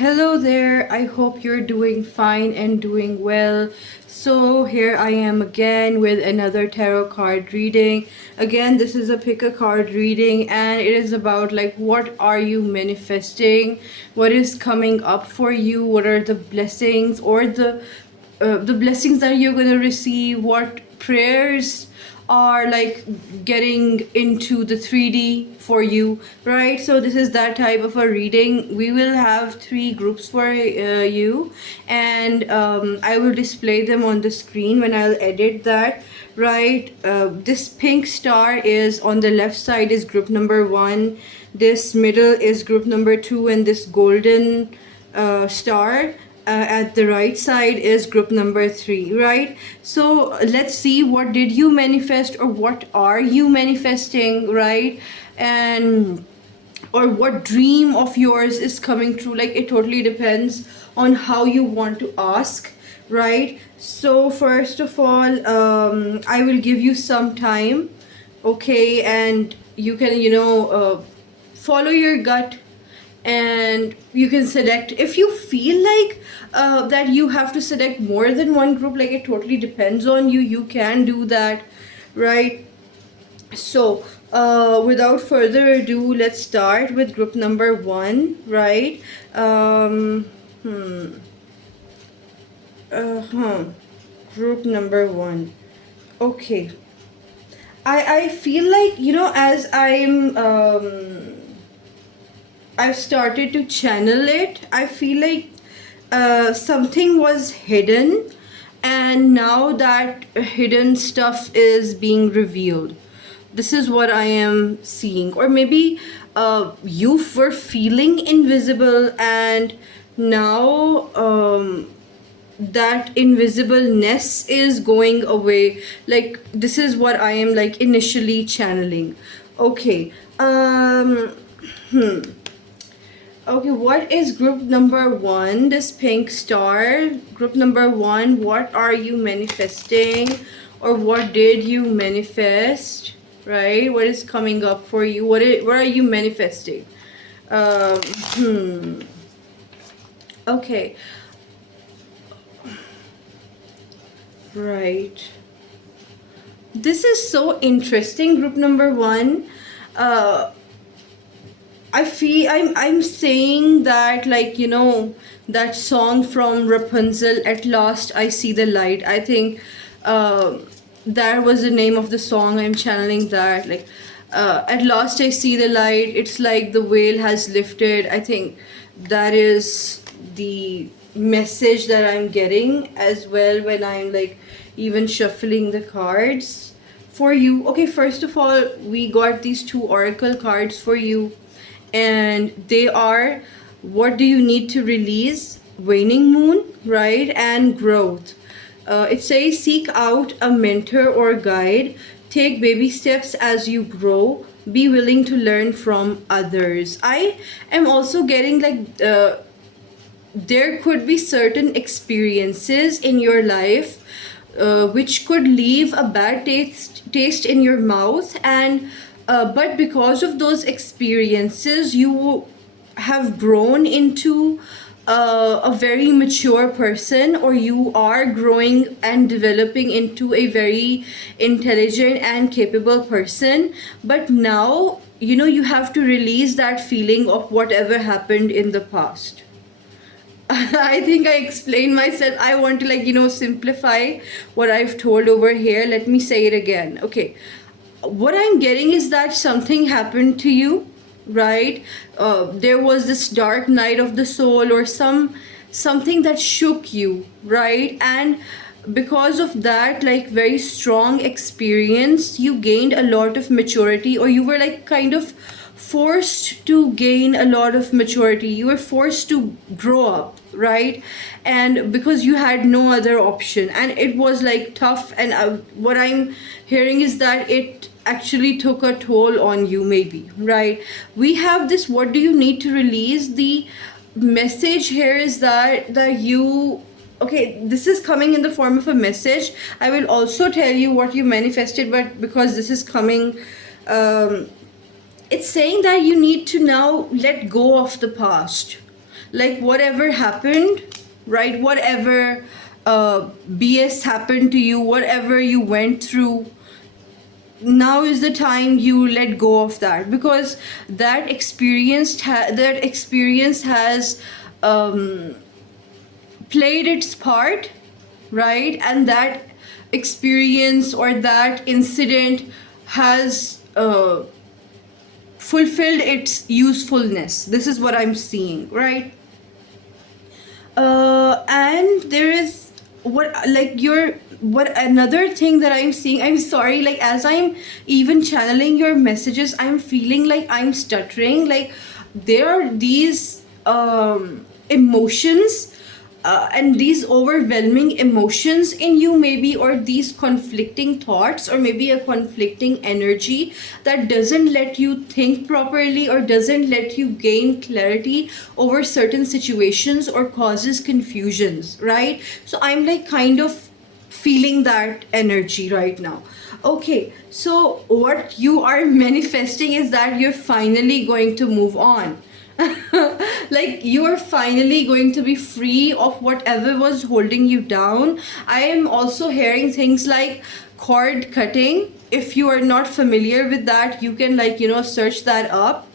Hello there, I hope you're doing fine and doing well. So, here I am again with another tarot card reading. Again, this is a pick a card reading, and it is about like what are you manifesting, what is coming up for you, what are the blessings or the blessings that you're going to receive, what prayers are like getting into the 3D for you, right? So this is that type of a reading. We will have three groups for you, and I will display them on the screen when I'll edit that, right? This pink star is on the left side is group number 1, this middle is group number 2, and this golden star at the right side is group number 3, right? So let's see, what did you manifest or what are you manifesting, right? And or what dream of yours is coming true. Like, it totally depends on how you want to ask, right? So first of all, I will give you some time, okay? And you can, follow your gut, and you can select if you feel like that you have to select more than one group. Like, it totally depends on you, you can do that, right? So without further ado, let's start with group number 1, right? Group number 1. Okay, I feel like, as I've started to channel it, I feel like something was hidden, and now that hidden stuff is being revealed. This is what I am seeing. Or maybe you were feeling invisible, and now that invisibleness is going away. Like, this is what I am like initially channeling. Okay. Okay, what is group number 1? This pink star. Group number 1, what are you manifesting? Or what did you manifest? Right? What is coming up for you? What are you manifesting? Okay. Right. This is so interesting, group number 1. I feel I'm saying that, like, that song from Rapunzel, At Last I See the Light. I think that was the name of the song. I'm channeling that, like, at last I see the light. It's like the veil has lifted. I think that is the message that I'm getting as well when I'm like even shuffling the cards for you. Okay, first of all, we got these 2 oracle cards for you, and they are, what do you need to release, waning moon, right, and growth. It says seek out a mentor or guide, take baby steps as you grow, be willing to learn from others. I am also getting like there could be certain experiences in your life which could leave a bad taste in your mouth, and but because of those experiences you have grown into a very mature person, or you are growing and developing into a very intelligent and capable person. But now, you have to release that feeling of whatever happened in the past. I think I explained myself. I want to, like, simplify what I've told over here. Let me say it again. Okay. What I'm getting is that something happened to you, right? There was this dark night of the soul, or something that shook you, right? And because of that, like, very strong experience, you gained a lot of maturity, or you were like kind of forced to gain a lot of maturity. You were forced to grow up, right? And because you had no other option, and it was like tough, and what I'm hearing is that it actually took a toll on you, maybe, right? We have this, what do you need to release. The message here is that you, okay, this is coming in the form of a message. I will also tell you what you manifested, but because this is coming, it's saying that you need to now let go of the past. like whatever happened, right? Whatever BS happened to you, whatever you went through, now is the time you let go of that, because that experience has um, played its part, right? And that experience or that incident has fulfilled its usefulness. This is what I'm seeing, right? And there is what like your what another thing that I'm seeing. I'm sorry, like as I'm even channeling your messages, I'm feeling like I'm stuttering. Like there are these emotions, and these overwhelming emotions in you, maybe, or these conflicting thoughts, or maybe a conflicting energy that doesn't let you think properly or doesn't let you gain clarity over certain situations or causes confusions, right? So I'm like kind of feeling that energy right now. Okay, so what you are manifesting is that you're finally going to move on. Like you're finally going to be free of whatever was holding you down. I am also hearing things like cord cutting. If you are not familiar with that, you can, like, search that up.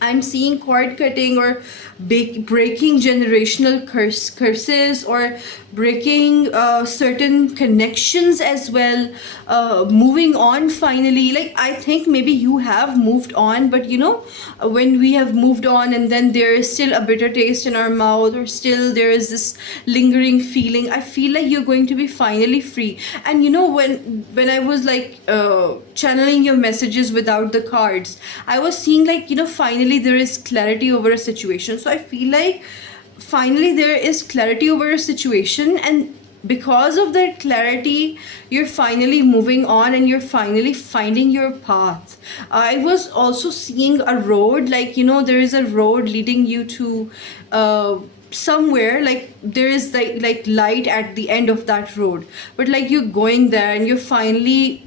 I'm seeing cord cutting or breaking generational curses, or breaking certain connections as well. Moving on finally. Like I think maybe you have moved on, but when we have moved on and then there is still a bitter taste in our mouth, or still there is this lingering feeling, I feel like you're going to be finally free. And when I was like channeling your messages without the cards, I was seeing like finally there is clarity over a situation. So I feel like finally there is clarity over a situation, and because of that clarity, you're finally moving on and you're finally finding your path. I was also seeing a road, like there is a road leading you to somewhere. Like there is like light at the end of that road, but like you're going there and you're finally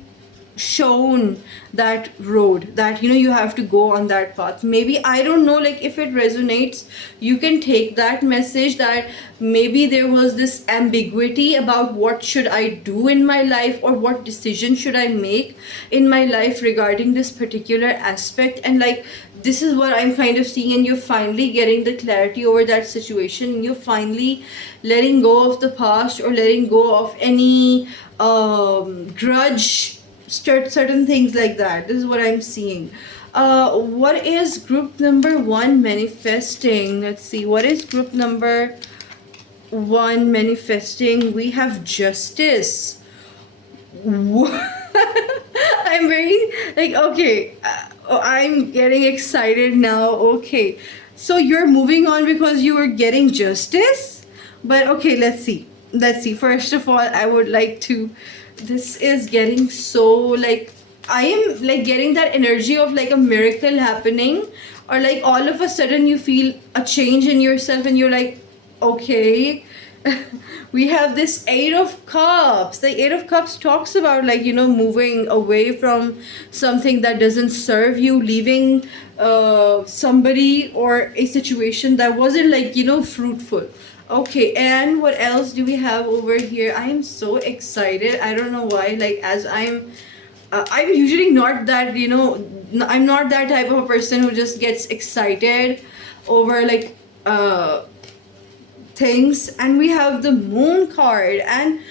shown that road, that you have to go on that path. Maybe, I don't know, like if it resonates, you can take that message that maybe there was this ambiguity about what should I do in my life, or what decision should I make in my life regarding this particular aspect. And like this is what I'm kind of seeing, and you're finally getting the clarity over that situation, and you're finally letting go of the past, or letting go of any grudge, certain things like that. This is what I'm seeing. What is group number 1 manifesting? Let's see, what is group number 1 manifesting? We have justice. I'm very like, okay, I'm getting excited now. Okay, so you're moving on because you were getting justice. But okay, let's see. First of all, I would like to, this is getting so, like, I am like getting that energy of like a miracle happening, or like all of a sudden you feel a change in yourself and you're like, okay. We have this 8 of Cups. The 8 of Cups talks about like moving away from something that doesn't serve you, leaving somebody or a situation that wasn't like fruitful. Okay, and what else do we have over here? I am so excited. I don't know why. Like as I'm usually not that I'm not that type of a person who just gets excited over like things. And we have the Moon card, and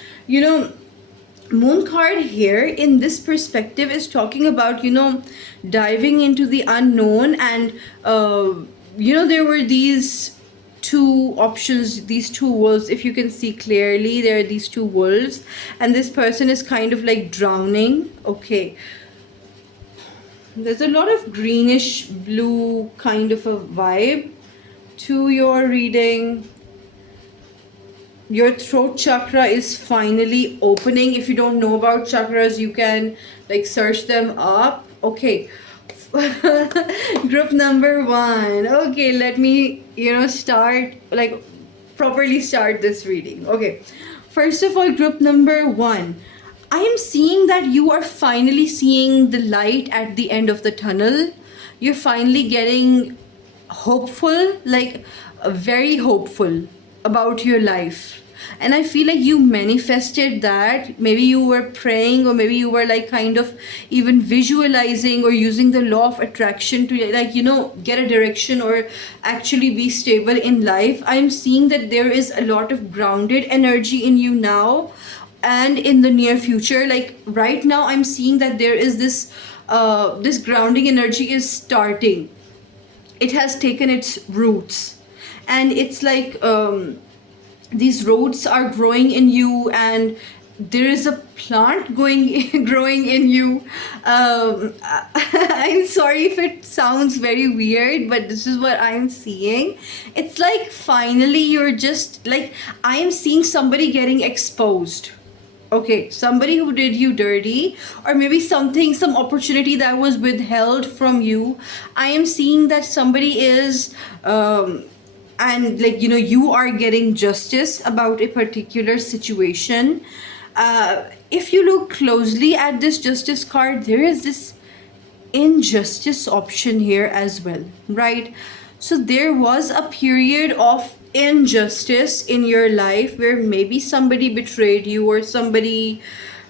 Moon card here in this perspective is talking about diving into the unknown. And there were these two options, these two wolves. If you can see clearly, there are these two wolves, and this person is kind of like drowning. Okay, there's a lot of greenish blue kind of a vibe to your reading. Your throat chakra is finally opening. If you don't know about chakras, you can like search them up. Okay. Group number 1. Okay, let me start, like properly start this reading. Okay, first of all, group number 1, I am seeing that you are finally seeing the light at the end of the tunnel. You're finally getting hopeful, like very hopeful about your life. And I feel like you manifested that. Maybe you were praying, or maybe you were like kind of even visualizing or using the law of attraction to, like, get a direction or actually be stable in life. I'm seeing that there is a lot of grounded energy in you now and in the near future. Like right now I'm seeing that there is this grounding energy is starting. It has taken its roots, and it's like these roots are growing in you, and there is a plant going growing in you. I'm sorry if it sounds very weird, but this is what I'm seeing. It's like finally you're just like, I am seeing somebody getting exposed. Okay, somebody who did you dirty, or maybe some opportunity that was withheld from you. I am seeing that somebody is and like, you are getting justice about a particular situation. If you look closely at this justice card, there is this injustice option here as well, right? So there was a period of injustice in your life where maybe somebody betrayed you, or somebody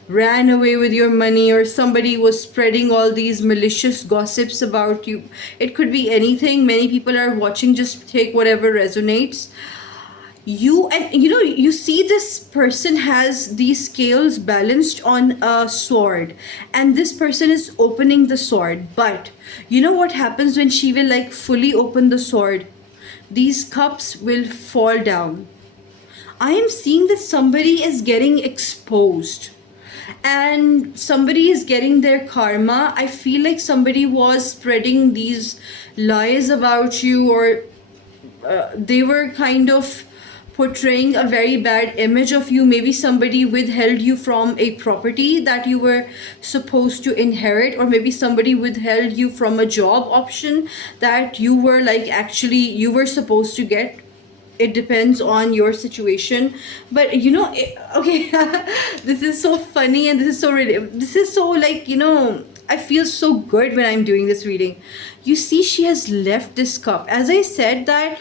ran away with your money, or somebody was spreading all these malicious gossips about you. It could be anything. Many people are watching, just take whatever resonates. You see this person has these scales balanced on a sword, and this person is opening the sword. But you know what happens when she will like fully open the sword? These cups will fall down. I am seeing that somebody is getting exposed, and somebody is getting their karma. I feel like somebody was spreading these lies about you, or they were kind of portraying a very bad image of you. Maybe somebody withheld you from a property that you were supposed to inherit, or maybe somebody withheld you from a job option that you were like actually you were supposed to get. It depends on your situation. But okay, this is so funny, and this is so this is so like, I feel so good when I'm doing this reading. You see, she has left this cup. As I said, that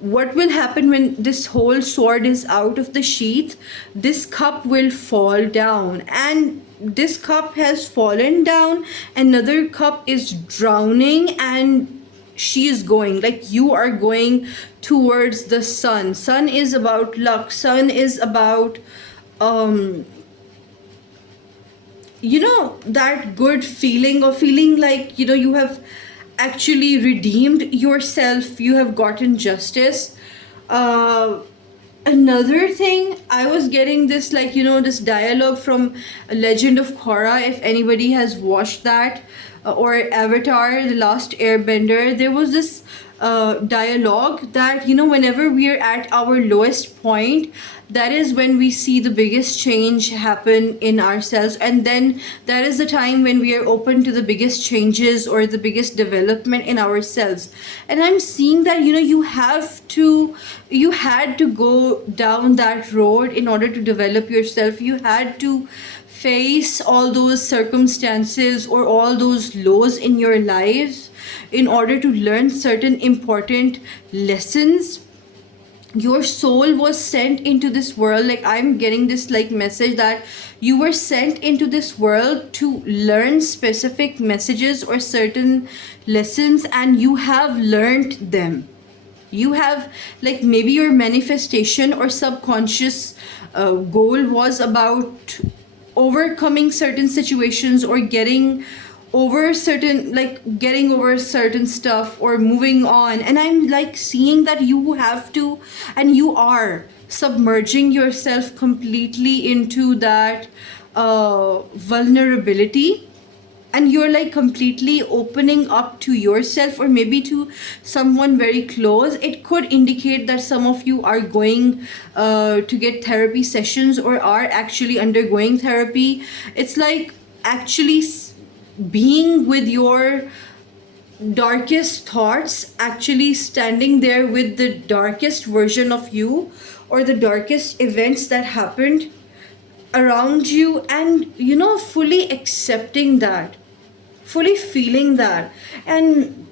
what will happen when this whole sword is out of the sheath? This cup will fall down, and this cup has fallen down. Another cup is drowning, and she is going, like, you are going towards the sun. Sun is about luck. Sun is about that good feeling, or feeling like, you have actually redeemed yourself, you have gotten justice. Another thing, I was getting this, like, this dialogue from Legend of Korra. If anybody has watched that, or Avatar The Last Airbender, there was this dialogue that, whenever we're at our lowest point, that is when we see the biggest change happen in ourselves, and then that is the time when we are open to the biggest changes or the biggest development in ourselves. And I'm seeing that, you had to go down that road in order to develop yourself. You had to face all those circumstances or all those lows in your lives in order to learn certain important lessons. Your soul was sent into this world, like, I'm getting this like message that you were sent into this world to learn specific messages or certain lessons, and you have learned them. You have, like, maybe your manifestation or subconscious goal was about overcoming certain situations, or getting over certain stuff, or moving on. And I'm like seeing that you have to, and you are submerging yourself completely into that vulnerability, and you're like completely opening up to yourself, or maybe to someone very close. It could indicate that some of you are going to get therapy sessions, or are actually undergoing therapy. It's like actually being with your darkest thoughts, actually standing there with the darkest version of you, or the darkest events that happened around you, and fully accepting that, fully feeling that. And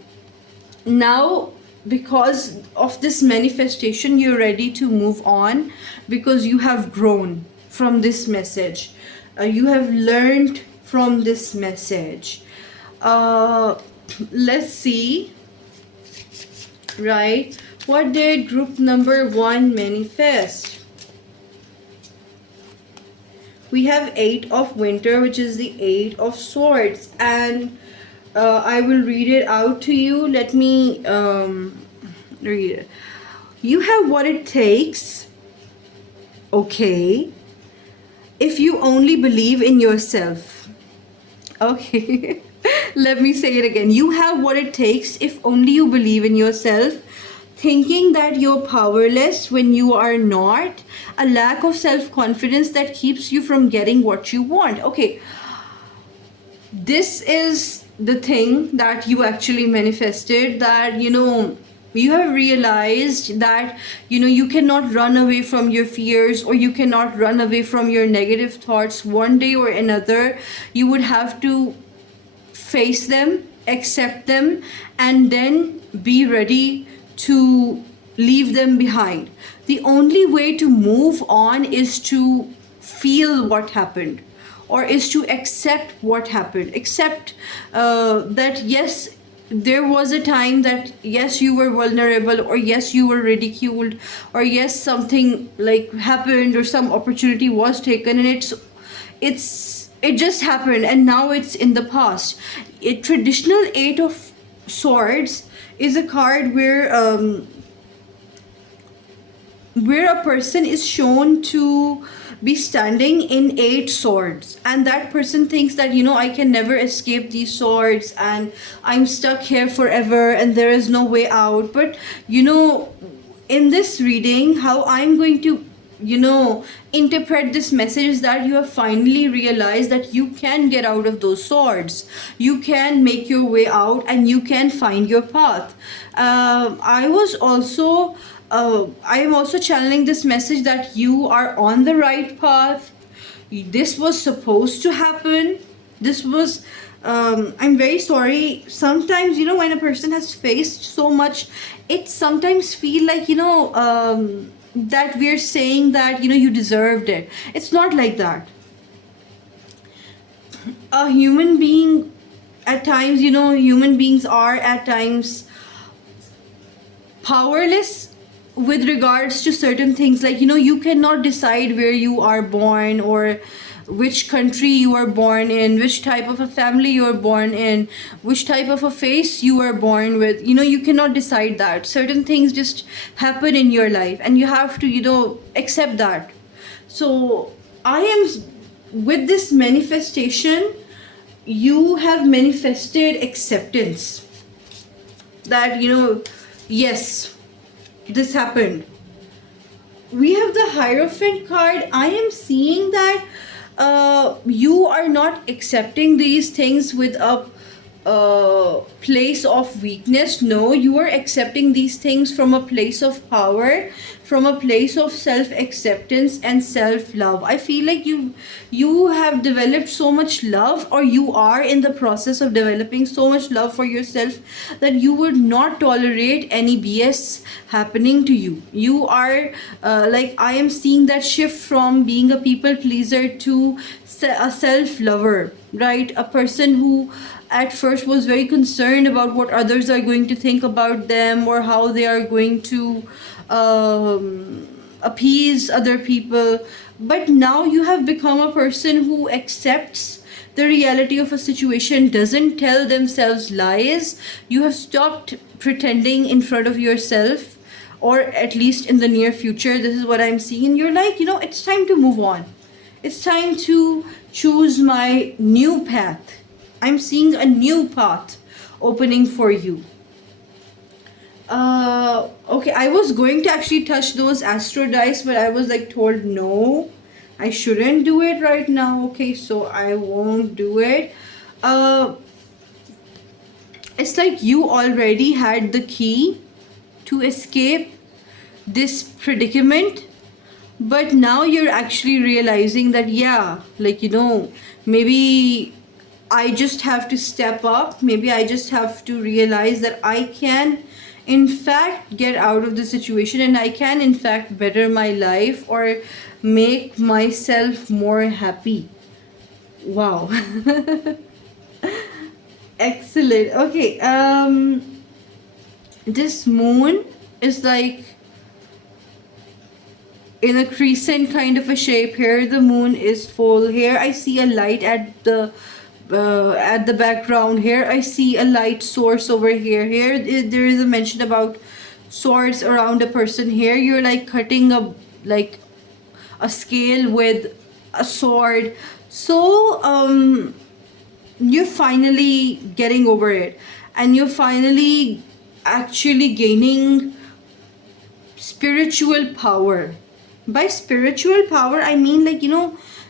now because of this manifestation, you're ready to move on, because you have grown from this message. You have learned from this message. Let's see, right? What did group number 1 manifest? We have 8 of winter, which is the 8 of swords, and I will read it out to you. Let me read it. You have what it takes, okay, if you only believe in yourself. Okay. Let me say it again. You have what it takes if only you believe in yourself. Thinking that you're powerless when you are not. A lack of self-confidence that keeps you from getting what you want. Okay. This is the thing that you actually manifested, that you have realized that you cannot run away from your fears, or you cannot run away from your negative thoughts. One day or another you would have to face them, accept them, and then be ready to leave them behind. The only way to move on is to feel what happened, or is to accept what happened. Accept that yes, there was a time that yes, you were vulnerable, or yes, you were ridiculed, or yes, something like happened, or some opportunity was taken, and it just happened, and now it's in the past. A traditional 8 of swords is a card where a person is shown to be standing in 8 swords, and that person thinks that I can never escape these swords, and I'm stuck here forever, and there is no way out. But in this reading, how I'm going to interpret this message is that you have finally realized that you can get out of those swords, you can make your way out, and you can find your path. I am also channeling this message that you are on the right path. This was supposed to happen. This was I'm very sorry. Sometimes when a person has faced so much, it sometimes feel like that we're saying that you deserved it. It's not like that. A human being, at times, human beings are at times powerless with regards to certain things. Like you cannot decide where you are born, or which country you are born in, which type of a family you are born in, which type of a face you are born with. You cannot decide that. Certain things just happen in your life, and you have to accept that. So I am, with this manifestation, you have manifested acceptance, that yes, this happened. We have the Hierophant card. I am seeing that you are not accepting these things with a place of weakness. No, you are accepting these things from a place of power, from a place of self-acceptance and self-love. I feel like you have developed so much love, or you are in the process of developing so much love for yourself, that you would not tolerate any BS happening to you. You are I am seeing that shift from being a people pleaser to a self-lover, right? A person who at first was very concerned about what others are going to think about them, or how they are going to appease other people. But now you have become a person who accepts the reality of a situation, doesn't tell themselves lies. You have stopped pretending in front of yourself, or at least in the near future. This is what I'm seeing. You're like, it's time to move on. It's time to choose my new path. I'm seeing a new path opening for you. Okay, I was going to actually touch those astro dice, but I was told no, I shouldn't do it right now. Okay, so I won't do it. It's like you already had the key to escape this predicament, but now you're actually realizing that maybe I just have to step up. Maybe I just have to realize that I can in fact get out of the situation, and I can in fact better my life or make myself more happy. Wow. Excellent. Okay, this moon is like in a crescent kind of a shape. Here the moon is full. Here I see a light at the background. Here I see a light source over here. There is a mention about swords around a person. Here you're like cutting like a scale with a sword. So you're finally getting over it, and you're finally actually gaining spiritual power. By spiritual power I mean, like,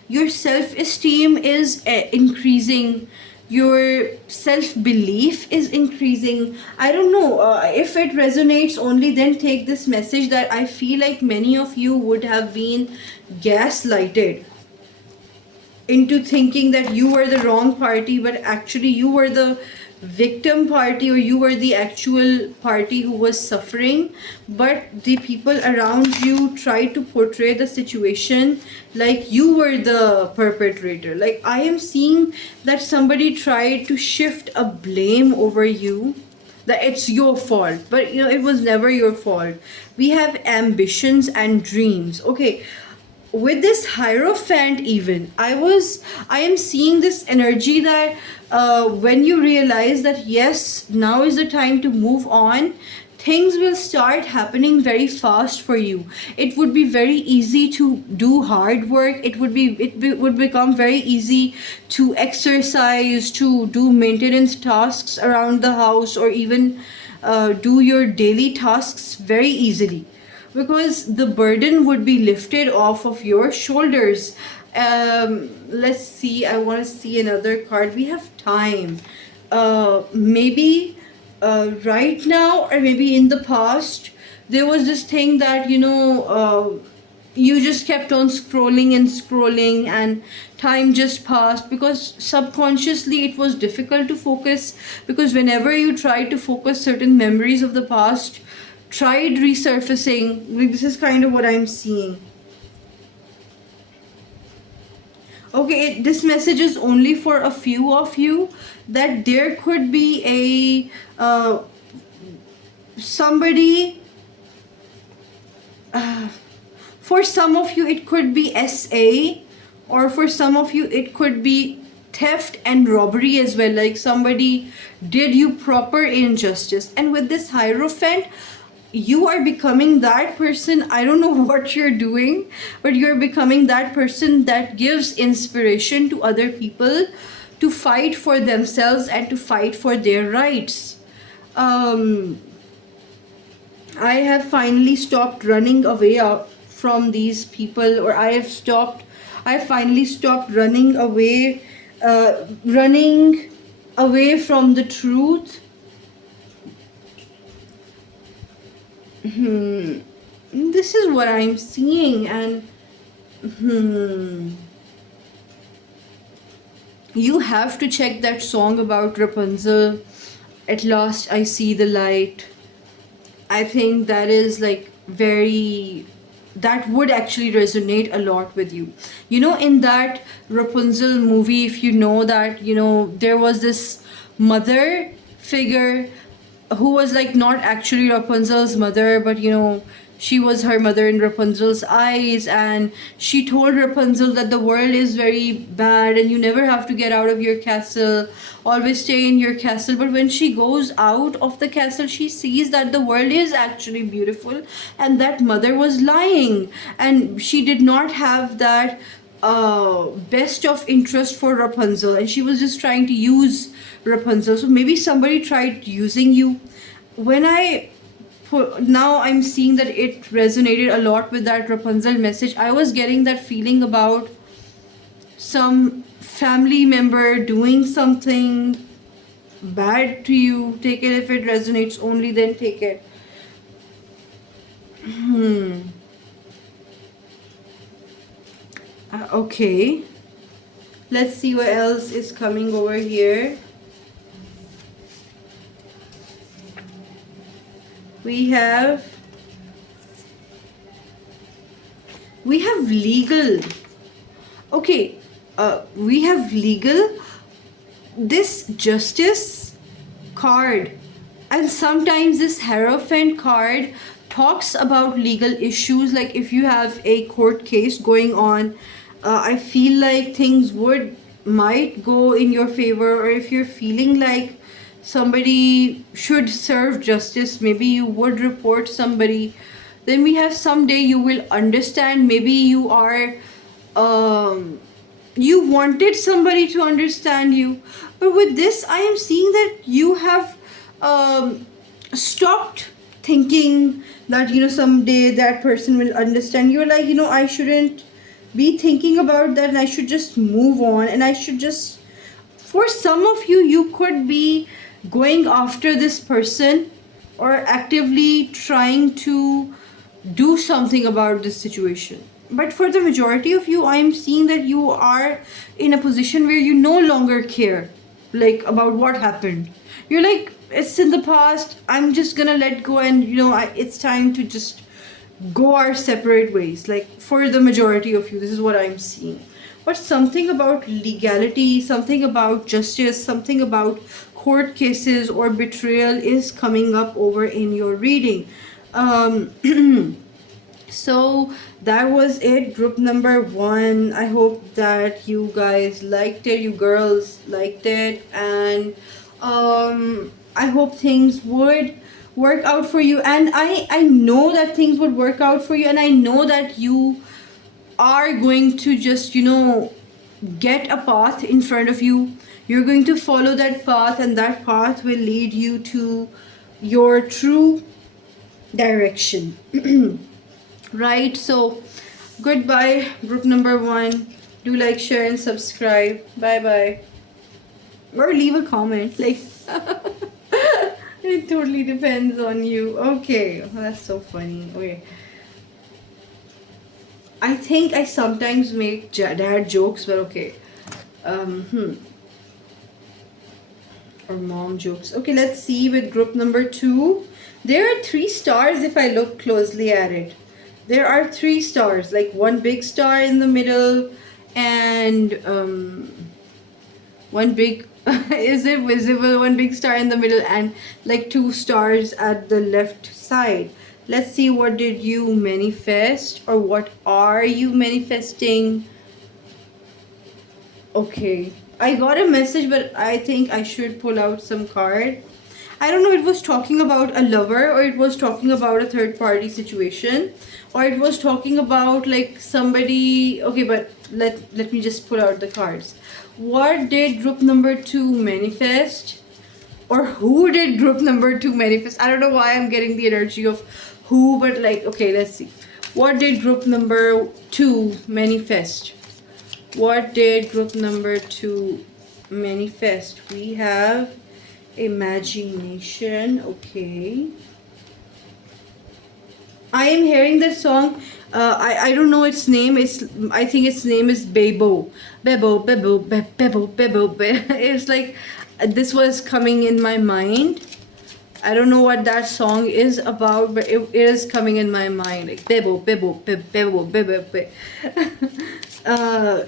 your self-esteem is increasing, your self-belief is increasing. I don't know, if it resonates only, then take this message that I feel like many of you would have been gaslighted into thinking that you were the wrong party, but actually you were the victim party, or you were the actual party who was suffering. But the people around you tried to portray the situation like you were the perpetrator. Like, I am seeing that somebody tried to shift a blame over you, that it's your fault, but it was never your fault. We have ambitions and dreams. Okay, with this hierophant, even I am seeing this energy that when you realize that yes, now is the time to move on, things will start happening very fast for you. It would be very easy to do hard work. Would become very easy to exercise, to do maintenance tasks around the house, or even do your daily tasks very easily, because the burden would be lifted off of your shoulders. Let's see, I want to see another card. We have time. Maybe right now, or maybe in the past, there was this thing that you just kept on scrolling and scrolling, and time just passed because subconsciously it was difficult to focus, because whenever you tried to focus, certain memories of the past tried resurfacing. Like, this is kind of what I'm seeing. Okay, this message is only for a few of you, that there could be somebody, for some of you it could be SA, or for some of you it could be theft and robbery as well. Like, somebody did you proper injustice, and with this hierophant, you are becoming that person. I don't know what you're doing, but you're becoming that person that gives inspiration to other people to fight for themselves and to fight for their rights. I have finally stopped running away from these people, or I finally stopped running away from the truth. This is what I'm seeing, and you have to check that song about Rapunzel, At Last I See the Light. I think that is like that would actually resonate a lot with you. In that Rapunzel movie, if you know that, there was this mother figure who was like not actually Rapunzel's mother, but she was her mother in Rapunzel's eyes, and she told Rapunzel that the world is very bad and you never have to get out of your castle, always stay in your castle. But when she goes out of the castle, she sees that the world is actually beautiful, and that mother was lying, and she did not have that best of interest for Rapunzel, and she was just trying to use Rapunzel. So maybe somebody tried using you. Now I'm seeing that it resonated a lot with that Rapunzel message. I was getting that feeling about some family member doing something bad to you. Take it if it resonates only, then take it. Okay. Let's see what else is coming over here. We have legal. Okay, we have legal, this justice card, and sometimes this Hierophant card talks about legal issues. Like if you have a court case going on, I feel like things might go in your favor, or if you're feeling like somebody should serve justice, maybe you would report somebody. Then we have someday you will understand. Maybe you are you wanted somebody to understand you, but with this I am seeing that you have stopped thinking that someday that person will understand. You're like, I shouldn't be thinking about that, and I should just move on, and I should just, for some of you, you could be going after this person or actively trying to do something about this situation. But for the majority of you, I am seeing that you are in a position where you no longer care, like, about what happened. You're like, it's in the past, I'm just gonna let go, and it's time to just go our separate ways. Like, for the majority of you, this is what I'm seeing. But something about legality, something about justice, something about court cases or betrayal is coming up over in your reading. So that was it, group number 1. I hope that you guys liked it, you girls liked it, and I hope things would work out for you. And I know that things would work out for you, and I know that you are going to just get a path in front of you. You're going to follow that path, and that path will lead you to your true direction. Right? So goodbye, group number 1. Do like, share, and subscribe. Bye bye. Or leave a comment, like it totally depends on you. Okay, that's so funny. Okay, I think I sometimes make dad jokes, but okay. Or mom jokes. Okay, let's see with group number 2. There are 3 stars if I look closely at it. There are 3 stars, like one big star in the middle, and one big is it visible, one big star in the middle, and like 2 stars at the left side. Let's see, what did you manifest, or what are you manifesting? Okay, I got a message, but I think I should pull out some card. I don't know, it was talking about a lover, or it was talking about a third party situation, or it was talking about like somebody. Okay, but let me just pull out the cards. What did group number 2 manifest? Or who did group number 2 manifest? I don't know why I'm getting the energy of who, but like, okay, let's see. What did group number 2 manifest? What did group number 2 manifest? We have imagination. Okay, I am hearing that song. I don't know its name. I think its name is Bebo. Bebo, Bebo, Bebo, Bebo. It's like this was coming in my mind. I don't know what that song is about, but it is coming in my mind. Like Bebo, Bebo, Bebo, Bebo, Bebo.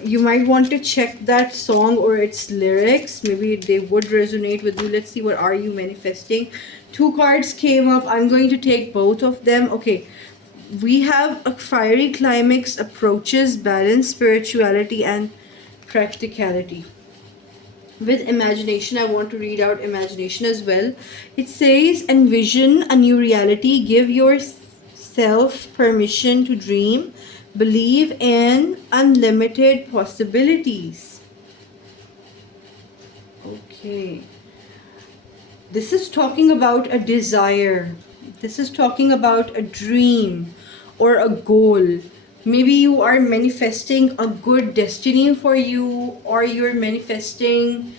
You might want to check that song or its lyrics. Maybe they would resonate with you. Let's see, what are you manifesting? 2 cards came up. I'm going to take both of them. Okay. We have a fiery climax approaches, balance, spirituality, and practicality. With imagination, I want to read out imagination as well. It says, envision a new reality, give yourself permission to dream, believe in unlimited possibilities. Okay. This is talking about a desire. This is talking about a dream or a goal. Maybe you are manifesting a good destiny for you, or you're manifesting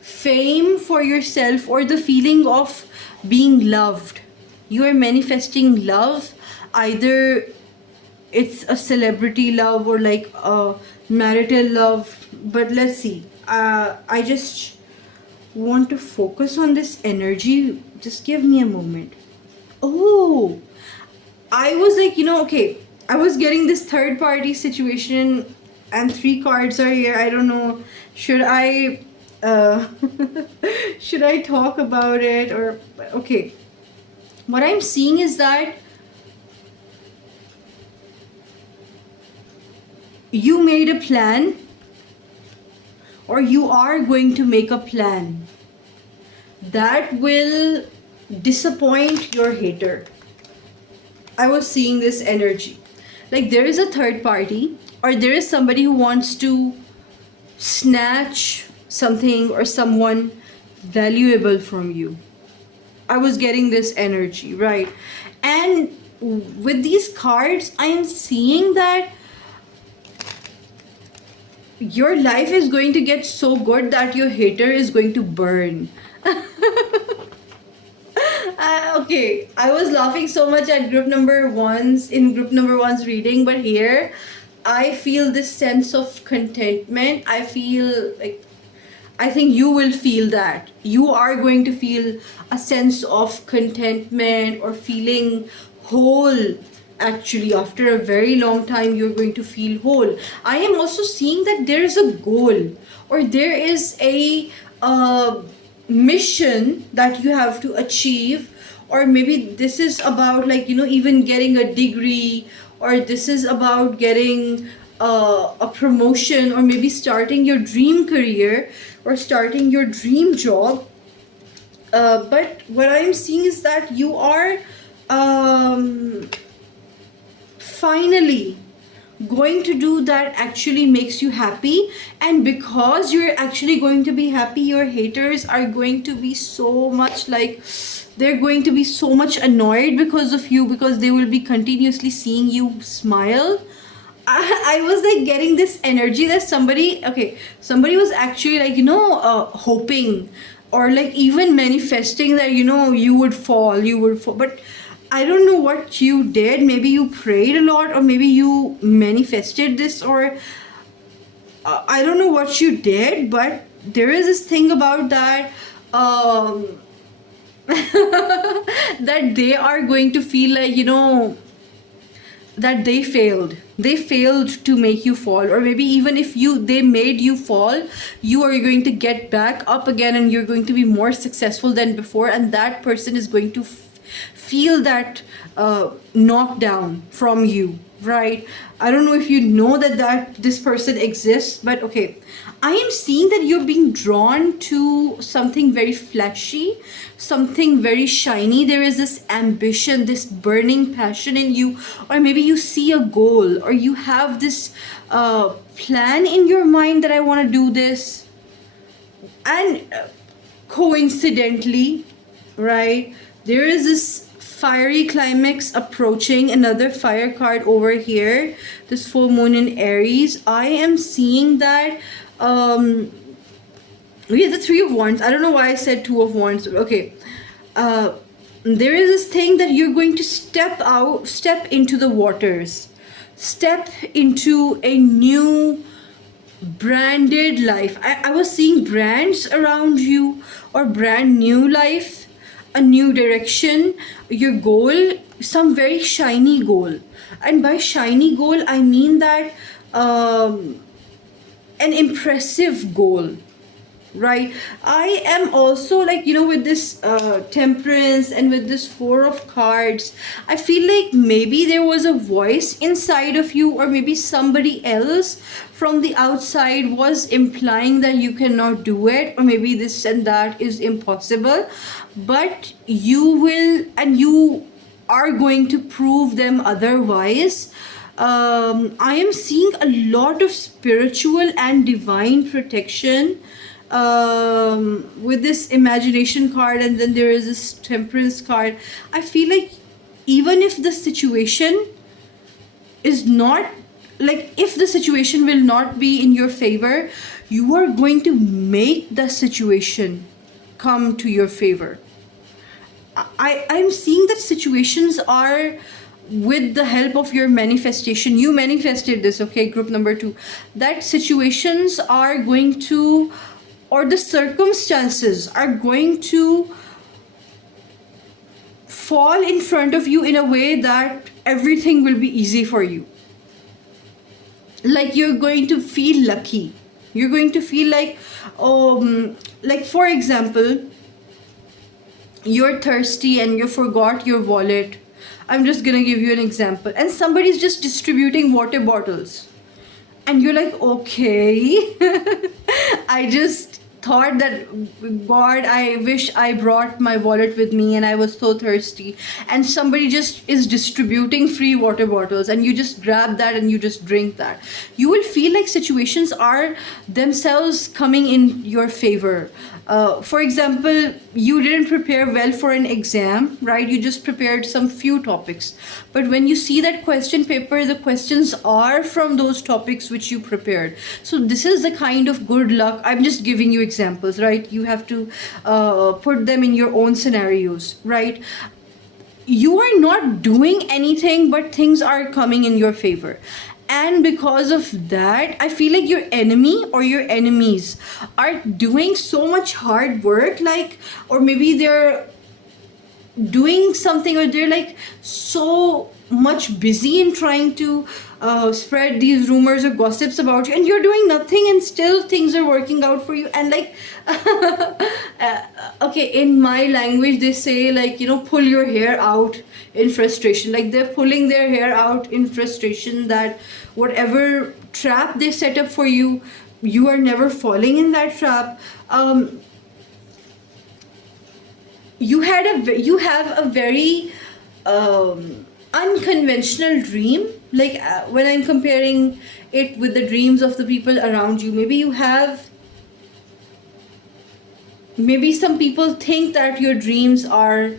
fame for yourself, or the feeling of being loved. You are manifesting love. Either it's a celebrity love or like a marital love. But let's see. I just want to focus on this energy. Just give me a moment. Oh, I was like, okay, I was getting this third party situation, and three cards are here. I don't know, should I, uh, should I talk about it or, okay. What I'm seeing is that you made a plan, or you are going to make a plan that will disappoint your hater. I was seeing this energy. Like there is a third party, or there is somebody who wants to snatch something or someone valuable from you. I was getting this energy, right? And with these cards, I am seeing that your life is going to get so good that your hater is going to burn. Okay, I was laughing so much at group number one's reading, but here I feel this sense of contentment. I feel like, I think you will feel that. You are going to feel a sense of contentment or feeling whole. Actually, after a very long time, you're going to feel whole. I am also seeing that there is a goal, or there is a mission that you have to achieve, or maybe this is about, like, even getting a degree, or this is about getting a promotion, or maybe starting your dream career or starting your dream job. But what I'm seeing is that you are finally going to do that actually makes you happy. And because you're actually going to be happy, your haters are going to be so much like, they're going to be so much annoyed because of you, because they will be continuously seeing you smile. I was like getting this energy that somebody was actually like, hoping, or like even manifesting that, you would fall. But I don't know what you did. Maybe you prayed a lot, or maybe you manifested this, or I don't know what you did, but there is this thing about that. That they are going to feel like, that they failed to make you fall, or maybe even if they made you fall, you are going to get back up again, and you're going to be more successful than before, and that person is going to feel that knockdown from you, right? I don't know if you know that this person exists, but okay, I am seeing that you're being drawn to something very flashy, something very shiny. There is this ambition, this burning passion in you, or maybe you see a goal, or you have this plan in your mind that I want to do this. And coincidentally, right, there is this fiery climax approaching, another fire card over here, this full moon in Aries. I am seeing that we have the three of wands. I don't know why I said two of wands. Okay, there is this thing that you're going to step into the waters, step into a new branded life. I was seeing brands around you, or brand new life, a new direction, your goal, some very shiny goal. And by shiny goal, I mean that an impressive goal, right? I am also like, with this temperance and with this four of cards, I feel like maybe there was a voice inside of you, or maybe somebody else from the outside was implying that you cannot do it, or maybe this and that is impossible. But you will, and you are going to prove them otherwise. I am seeing a lot of spiritual and divine protection with this imagination card, and then there is this temperance card. I feel like even if the situation is not, like, if the situation will not be in your favor, you are going to make the situation come to your favor. I'm seeing that situations are with the help of your manifestation. You manifested this, okay, group number two. That situations are going to, or the circumstances are going to fall in front of you in a way that everything will be easy for you. Like you're going to feel lucky. You're going to feel like for example, you're thirsty and you forgot your wallet. I'm just gonna give you an example. And somebody's just distributing water bottles. And you're like, okay. I just thought that, God, I wish I brought my wallet with me and I was so thirsty. And somebody just is distributing free water bottles and you just grab that and you just drink that. You will feel like situations are themselves coming in your favor. For example, you didn't prepare well for an exam, right? You just prepared some few topics. But when you see that question paper, the questions are from those topics which you prepared. So this is the kind of good luck. I'm just giving you examples, right? You have to put them in your own scenarios, right? You are not doing anything, but things are coming in your favor. And because of that, I feel like your enemy or your enemies are doing so much hard work, like, or maybe they're doing something, or they're like so much busy in trying to spread these rumors or gossips about you, and you're doing nothing and still things are working out for you. And like okay, in my language they say, like, you know, pull your hair out in frustration. Like they're pulling their hair out in frustration that whatever trap they set up for you, you are never falling in that trap. You have a very unconventional dream. Like when I'm comparing it with the dreams of the people around you, maybe some people think that your dreams are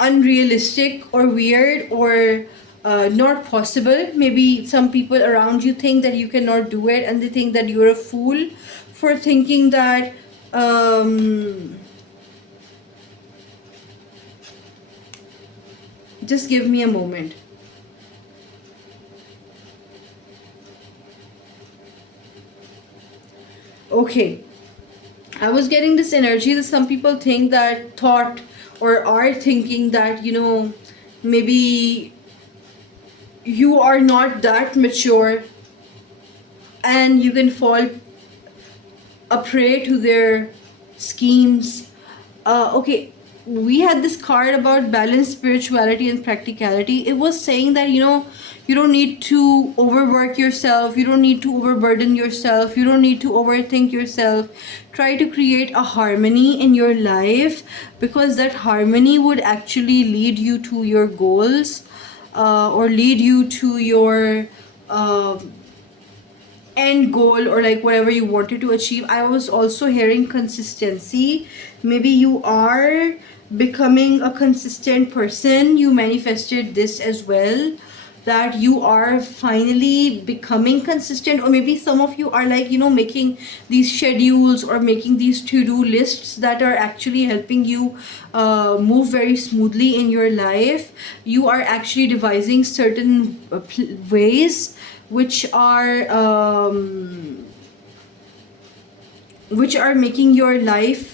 unrealistic or weird or not possible. Maybe some people around you think that you cannot do it, and they think that you're a fool for thinking that. Just give me a moment. Okay. I was getting this energy that some people thought or are thinking that, you know, maybe you are not that mature and you can fall a prey to their schemes. Okay, we had this card about balance, spirituality, and practicality. It was saying that, you know, you don't need to overwork yourself, you don't need to overburden yourself, you don't need to overthink yourself. Try to create a harmony in your life, because that harmony would actually lead you to your goals, or lead you to your end goal, or like whatever you wanted to achieve. I was also hearing consistency. Maybe you are becoming a consistent person. You manifested this as well, that you are finally becoming consistent. Or maybe some of you are, like, you know, making these schedules or making these to-do lists that are actually helping you move very smoothly in your life. You are actually devising certain ways which are making your life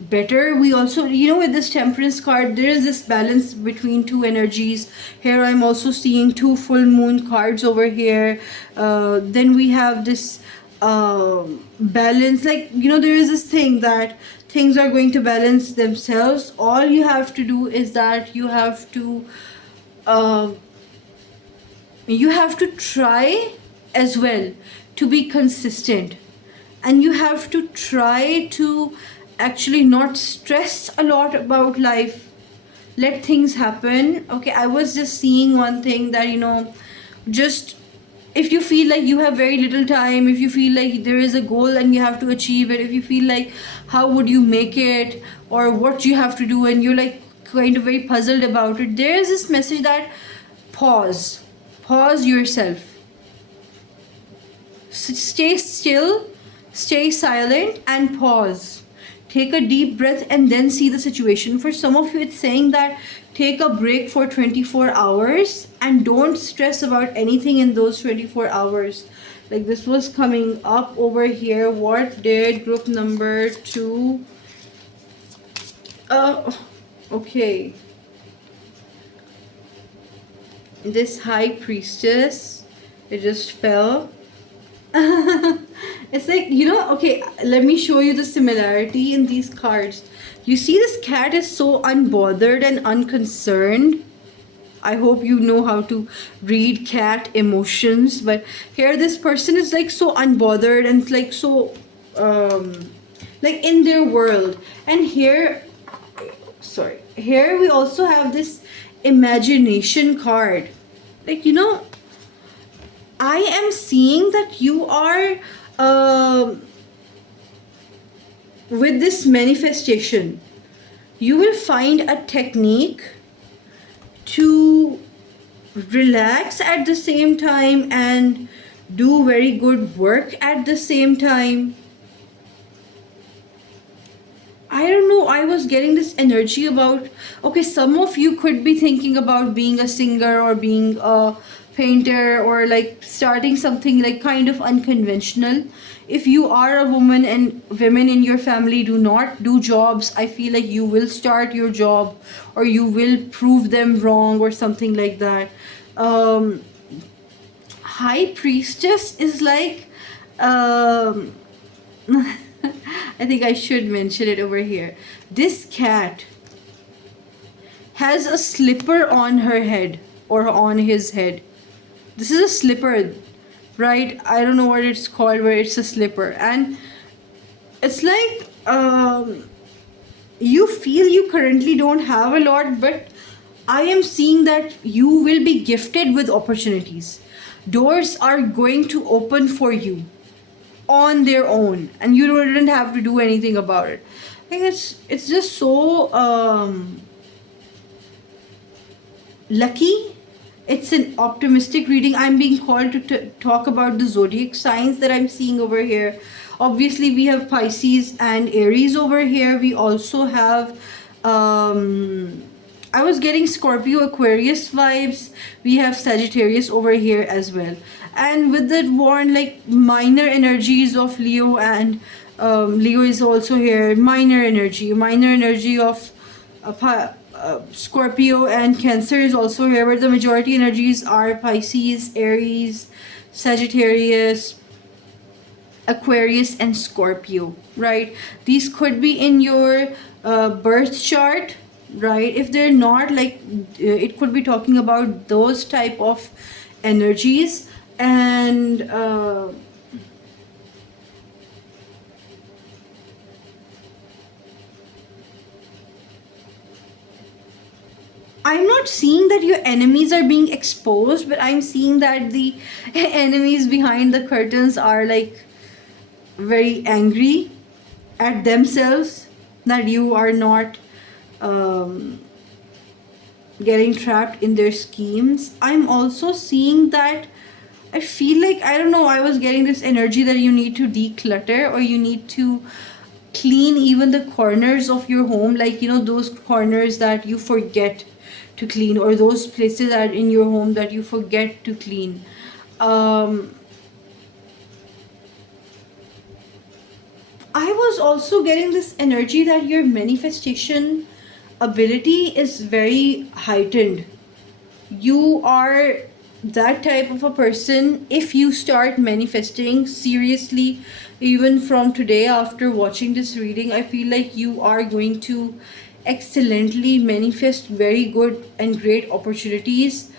better. We also, you know, with this temperance card, there is this balance between two energies. Here I'm also seeing two full moon cards over here. Then we have this balance, like, you know, there is this thing that things are going to balance themselves. All you have to do is that you have to try as well to be consistent, and you have to try to actually not stress a lot about life. Let things happen. Okay, I was just seeing one thing that, you know, just if you feel like you have very little time, if you feel like there is a goal and you have to achieve it, if you feel like how would you make it or what you have to do, and you're like kind of very puzzled about it, there is this message that pause yourself. Stay still, stay silent, and pause. Take a deep breath and then see the situation. For some of you, it's saying that take a break for 24 hours and don't stress about anything in those 24 hours. Like this was coming up over here. What did group number 2? Okay. This high priestess, it just fell. It's like, okay, let me show you the similarity in these cards. You see, this cat is so unbothered and unconcerned. I hope you know how to read cat emotions, but here this person is like so unbothered and like so like in their world. And here, sorry, here we also have this imagination card. Like, I am seeing that you are with this manifestation, you will find a technique to relax at the same time and do very good work at the same time. I don't know, I was getting this energy about, okay, some of you could be thinking about being a singer or being a painter or like starting something like kind of unconventional. If you are a woman and women in your family do not do jobs, I feel like you will start your job or you will prove them wrong or something like that. High priestess is like I think I should mention it over here. This cat has a slipper on her head or on his head. This is a slipper, right? I don't know what it's called, where it's a slipper. And it's like you feel you currently don't have a lot, but I am seeing that you will be gifted with opportunities. Doors are going to open for you on their own and you don't have to do anything about it. I think it's just so lucky. It's an optimistic reading. I'm being called to talk about the zodiac signs that I'm seeing over here. Obviously we have Pisces and Aries over here. We also have I was getting Scorpio, Aquarius vibes. We have Sagittarius over here as well. And with that wand, like minor energies of Leo, and Leo is also here. Minor energy of Scorpio and Cancer is also here, but the majority energies are Pisces, Aries, Sagittarius, Aquarius, and Scorpio, right? These could be in your birth chart, right? If they're not, like it could be talking about those type of energies. And I'm not seeing that your enemies are being exposed, but I'm seeing that the enemies behind the curtains are like very angry at themselves that you are not getting trapped in their schemes. I'm also seeing that I feel like, I don't know, I was getting this energy that you need to declutter or you need to clean even the corners of your home, like those corners that you forget to clean, or those places that in your home that you forget to clean. I was also getting this energy that your manifestation ability is very heightened. You are that type of a person. If you start manifesting seriously, even from today after watching this reading, I feel like you are going to excellently manifest very good and great opportunities.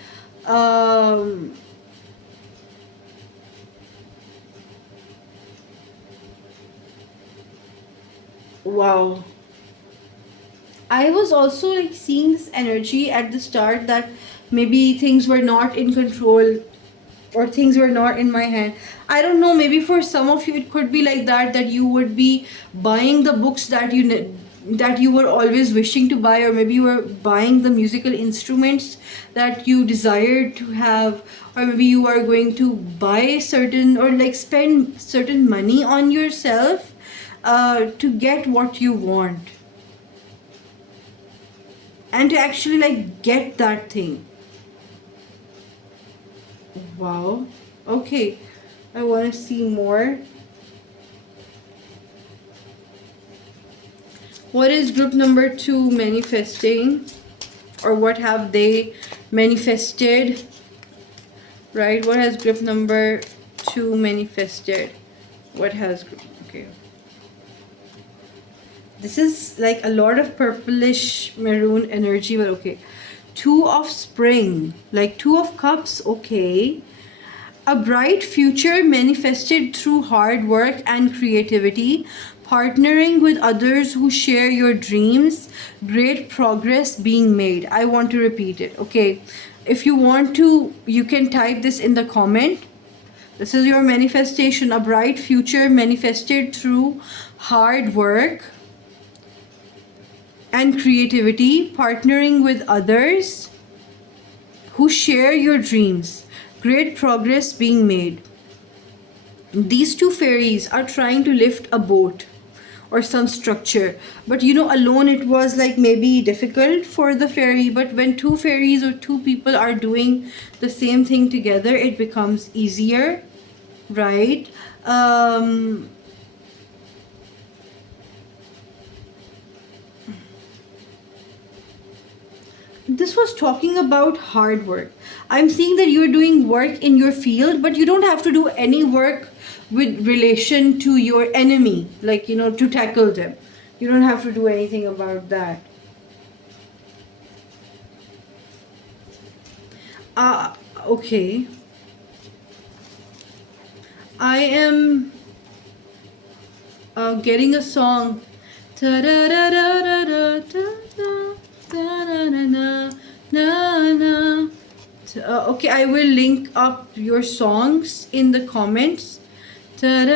Wow. I was also like seeing this energy at the start that maybe things were not in control or things were not in my hand. I don't know, maybe for some of you it could be like that you would be buying the books that that you were always wishing to buy, or maybe you were buying the musical instruments that you desired to have, or maybe you are going to buy certain or like spend certain money on yourself to get what you want and to actually like get that thing. Wow. Okay, I want to see more. What is group number 2 manifesting, or what have they manifested right? What has group number 2 manifested? What has group, okay. This is like a lot of purplish maroon energy, but okay. 2 of spring, like 2 of cups, okay. A bright future manifested through hard work and creativity, partnering with others who share your dreams, great progress being made. I want to repeat it, okay? If you want to, you can type this in the comment. This is your manifestation, a bright future manifested through hard work and creativity, partnering with others who share your dreams, great progress being made. These 2 fairies are trying to lift a boat or some structure, but you know, alone it was like maybe difficult for the fairy, but when 2 fairies or 2 people are doing the same thing together, it becomes easier, right? This was talking about hard work. I'm seeing that you're doing work in your field, but you don't have to do any work with relation to your enemy, like, you know, to tackle them. You don't have to do anything about that. Okay. I am getting a song. Okay, I will link up your songs in the comments. And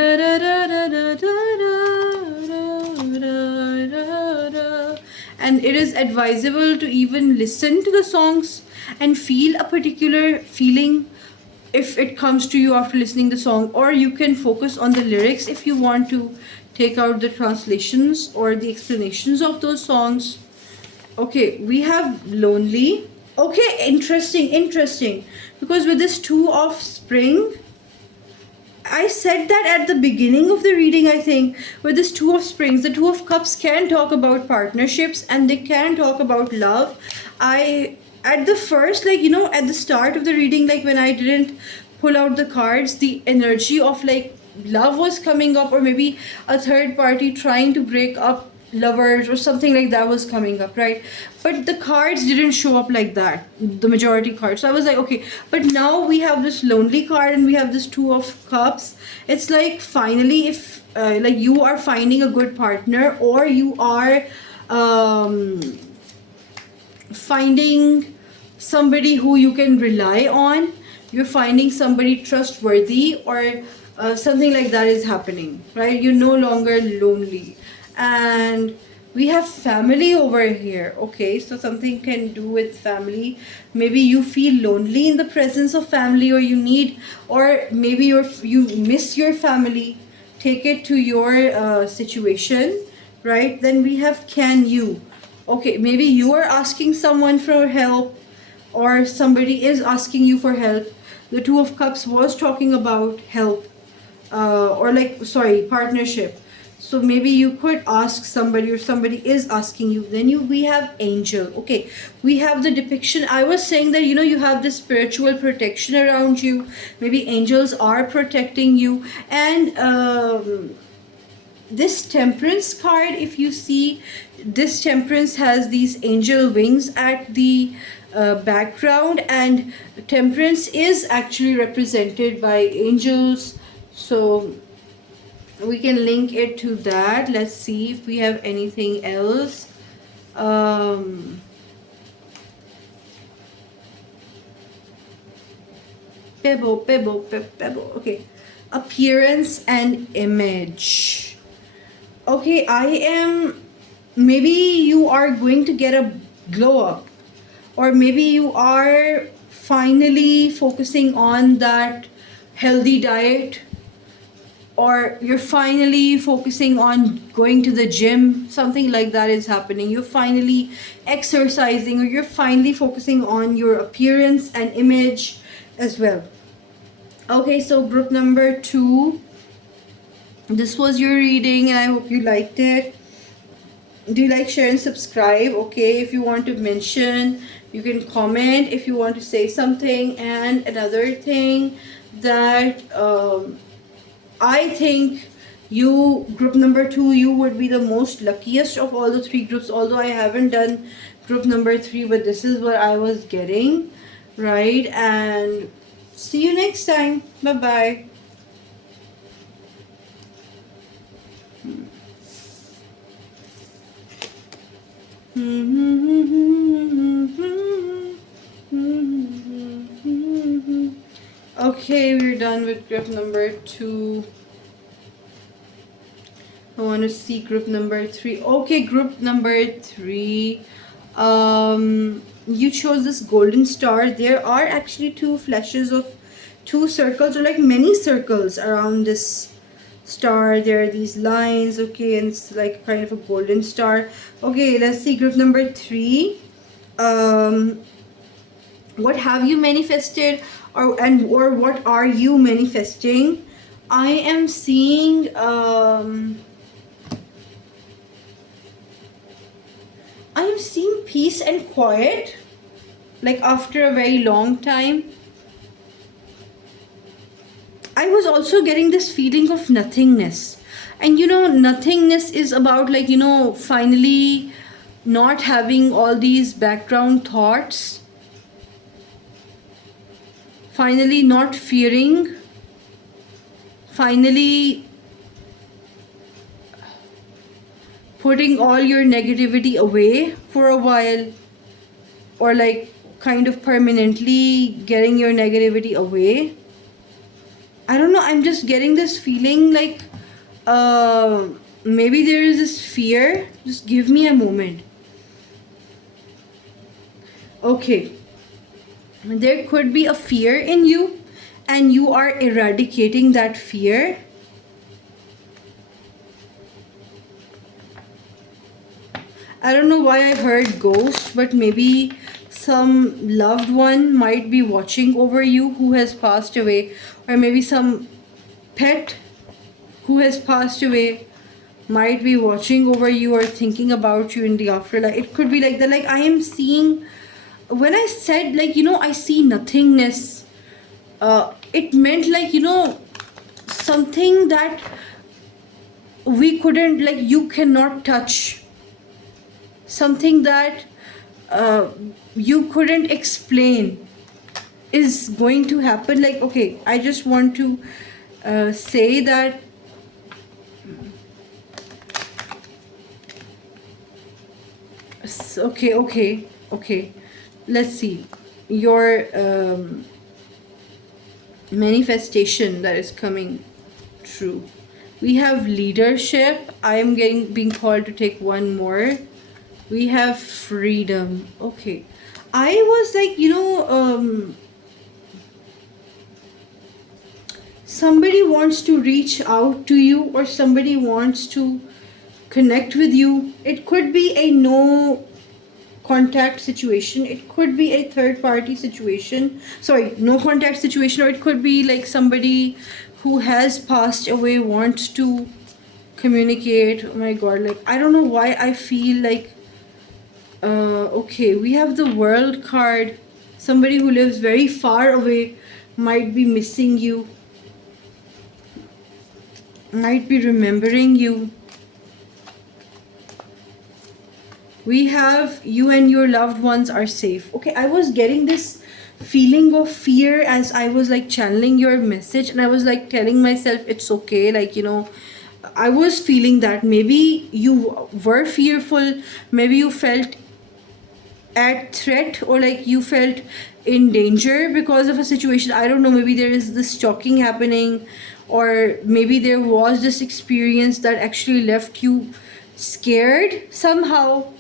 it is advisable to even listen to the songs and feel a particular feeling if it comes to you after listening the song, or you can focus on the lyrics if you want to take out the translations or the explanations of those songs. Okay, we have lonely. Okay, interesting. Because with this 2 of spring, I said that at the beginning of the reading, I think, with this 2 of springs, the 2 of cups can talk about partnerships and they can talk about love. At the first, like, you know, at the start of the reading, like when I didn't pull out the cards, the energy of like love was coming up, or maybe a third party trying to break up lovers or something like that was coming up, right? But the cards didn't show up like that, the majority cards. So I was like, okay, but now we have this lonely card and we have this 2 of cups. It's like finally, if like you are finding a good partner, or you are finding somebody who you can rely on, you're finding somebody trustworthy, or something like that is happening, right? You're no longer lonely. And we have family over here. Okay, so something can do with family. Maybe you feel lonely in the presence of family, or you need, or maybe you miss your family. Take it to your situation, right? Then we have can you. Okay, maybe you are asking someone for help, or somebody is asking you for help. The 2 of cups was talking about help, or like, sorry, partnership. So maybe you could ask somebody, or somebody is asking you. Then we have angel. Okay, we have the depiction. I was saying that, you know, you have this spiritual protection around you. Maybe angels are protecting you. And this temperance card, if you see, this temperance has these angel wings at the background, and temperance is actually represented by angels. So we can link it to that. Let's see if we have anything else. Pebble. Okay, appearance and image. Okay, maybe you are going to get a glow up, or maybe you are finally focusing on that healthy diet, or you're finally focusing on going to the gym. Something like that is happening. You're finally exercising, or you're finally focusing on your appearance and image as well. Okay, so group number 2, this was your reading and I hope you liked it. Do you like, share, and subscribe? Okay, if you want to mention, you can comment if you want to say something. And another thing that I think you, group number 2, you would be the most luckiest of all the 3 groups, although I haven't done group number 3, but this is what I was getting, right? And see you next time. Bye bye. Okay, we're done with group number 2. I want to see group number 3. Okay, group number 3. You chose this golden star. There are actually 2 flashes of 2 circles, or like many circles around this star. There are these lines, okay, and it's like kind of a golden star. Okay, let's see group number 3. What have you manifested, or what are you manifesting? I am seeing peace and quiet, like after a very long time. I was also getting this feeling of nothingness. And nothingness is about, like, finally not having all these background thoughts. Finally not fearing. Finally putting all your negativity away for a while, or like kind of permanently getting your negativity away. I don't know, I'm just getting this feeling like maybe there is this fear. Just give me a moment. Okay, there could be a fear in you, and you are eradicating that fear. I don't know why I heard ghost, but maybe some loved one might be watching over you who has passed away, or maybe some pet who has passed away might be watching over you or thinking about you in the afterlife. It could be like that. Like, I am seeing, when I said, like, I see nothingness, it meant, like, something that we couldn't, like, you cannot touch, something that you couldn't explain is going to happen. Like, okay, I just want to say that okay, let's see your manifestation that is coming true. We have leadership. I am being called to take one more. We have freedom. Okay, I was like, somebody wants to reach out to you, or somebody wants to connect with you. It could be a no contact situation, it could be a third party situation, sorry, no contact situation, or it could be like somebody who has passed away wants to communicate. Oh my god, like, I don't know why I feel like okay, we have the World card. Somebody who lives very far away might be missing you, might be remembering you. We have you and your loved ones are safe. Okay, I was getting this feeling of fear as I was like channeling your message, and I was like telling myself it's okay, like, I was feeling that maybe you were fearful, maybe you felt at threat, or like you felt in danger because of a situation. I don't know, maybe there is this stalking happening, or maybe there was this experience that actually left you scared somehow.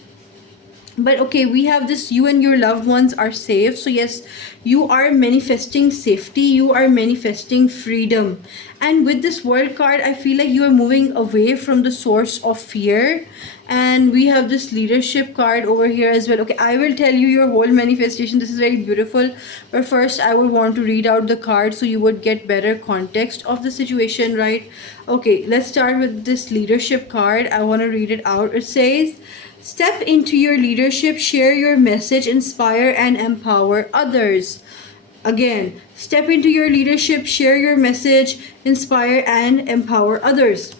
But okay, we have this, you and your loved ones are safe. So yes, you are manifesting safety, you are manifesting freedom. And with this World card, I feel like you are moving away from the source of fear, And we have this leadership card over here as well. Okay, I will tell you your whole manifestation. This is very beautiful, but first I would want to read out the card so you would get better context of the situation, right? Okay, let's start with this leadership card. I want to read it out. It says, step into your leadership, share your message, inspire and empower others. Again, step into your leadership, share your message, inspire and empower others.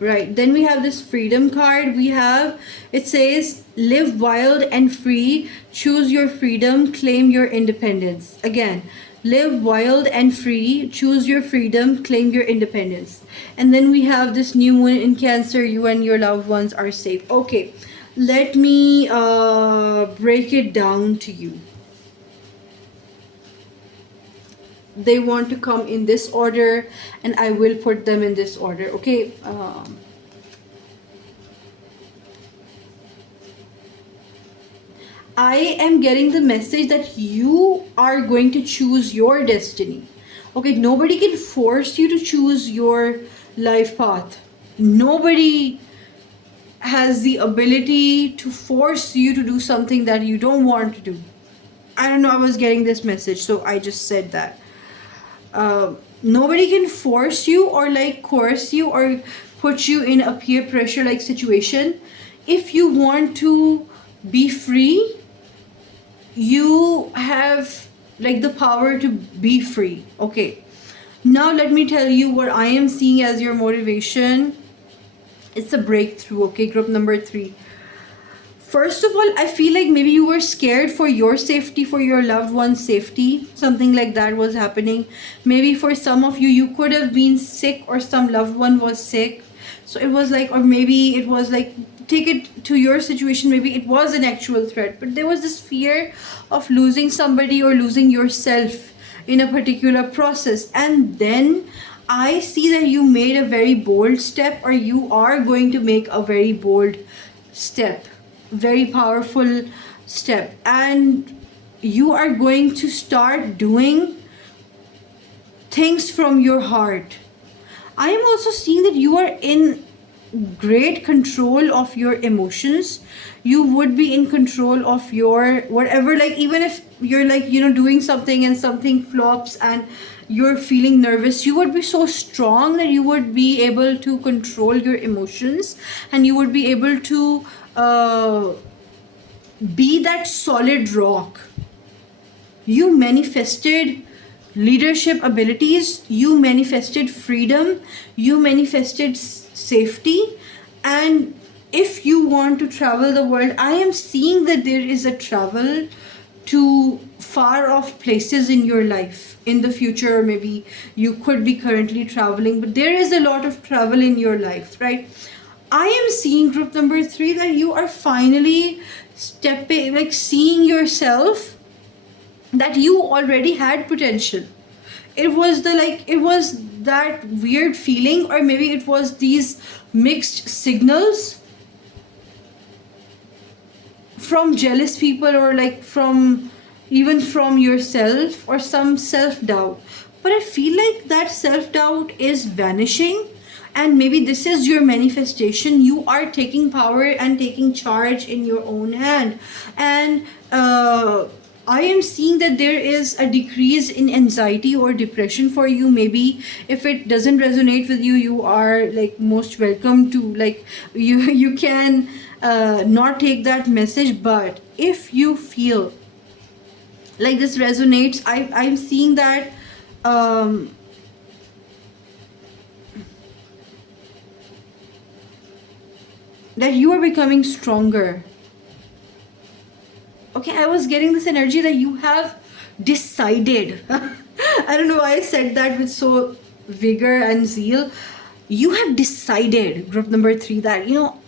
Right, then we have this freedom card. It says, live wild and free, choose your freedom, claim your independence. Again, live wild and free, choose your freedom, claim your independence. And then we have this new moon in Cancer, you and your loved ones are safe. Okay, let me break it down to you. They want to come in this order and I will put them in this order. Okay, I am getting the message that you are going to choose your destiny. Okay, nobody can force you to choose your life path. Nobody has the ability to force you to do something that you don't want to do. I don't know, I was getting this message, so I just said that. Nobody can force you or like coerce you or put you in a peer pressure like situation. If you want to be free, you have like the power to be free. Okay, now let me tell you what I am seeing as your motivation. It's a breakthrough. Okay, group number 3. First of all, I feel like maybe you were scared for your safety, for your loved one's safety. Something like that was happening. Maybe for some of you, you could have been sick or some loved one was sick. So it was like, or maybe it was like, take it to your situation, maybe it was an actual threat. But there was this fear of losing somebody or losing yourself in a particular process. And then I see that you made a very bold step, or you are going to make a very bold step, very powerful step, and you are going to start doing things from your heart. I am also seeing that you are in great control of your emotions. You would be in control of your whatever, like even if you're like, you know, doing something and something flops and you're feeling nervous, you would be so strong that you would be able to control your emotions, and you would be able to be that solid rock. You manifested leadership abilities, you manifested freedom, you manifested safety. And if you want to travel the world, I am seeing that there is a travel to far off places in your life in the future. Maybe you could be currently traveling, but there is a lot of travel in your life, right? I am seeing, group number 3, that you are finally stepping, like seeing yourself, that you already had potential. It was that weird feeling, or maybe it was these mixed signals from jealous people, or like from even from yourself, or some self-doubt. But I feel like that self-doubt is vanishing, and maybe this is your manifestation. You are taking power and taking charge in your own hand. And I am seeing that there is a decrease in anxiety or depression for you. Maybe if it doesn't resonate with you, you are like most welcome to, like, you can not take that message. But if you feel like this resonates, I'm seeing that that you are becoming stronger. Okay, I was getting this energy that you have decided. I don't know why I said that with so vigor and zeal. You have decided, group number 3, that, you know,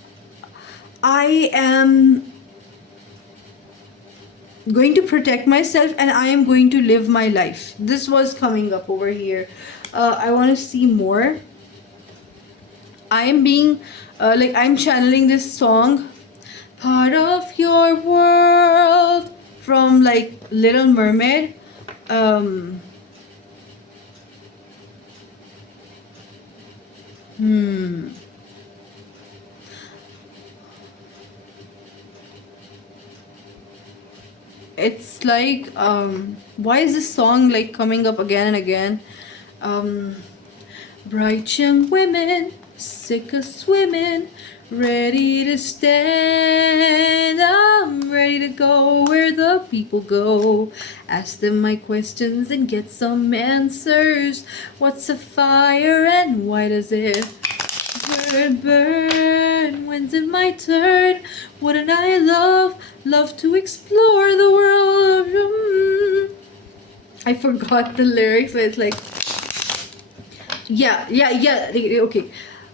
I am going to protect myself and I am going to live my life. This was coming up over here. I want to see more. I am being like, I'm channeling this song, part of your world, from like Little Mermaid. it's like, why is this song like coming up again and again? um Bright young women, sick of swimming, ready to stand. I'm ready to go where the people go. Ask them my questions and get some answers. What's a fire and why does it burn? When's it my turn? Wouldn't I love to explore the world? I forgot the lyrics, but it's like, yeah. Okay.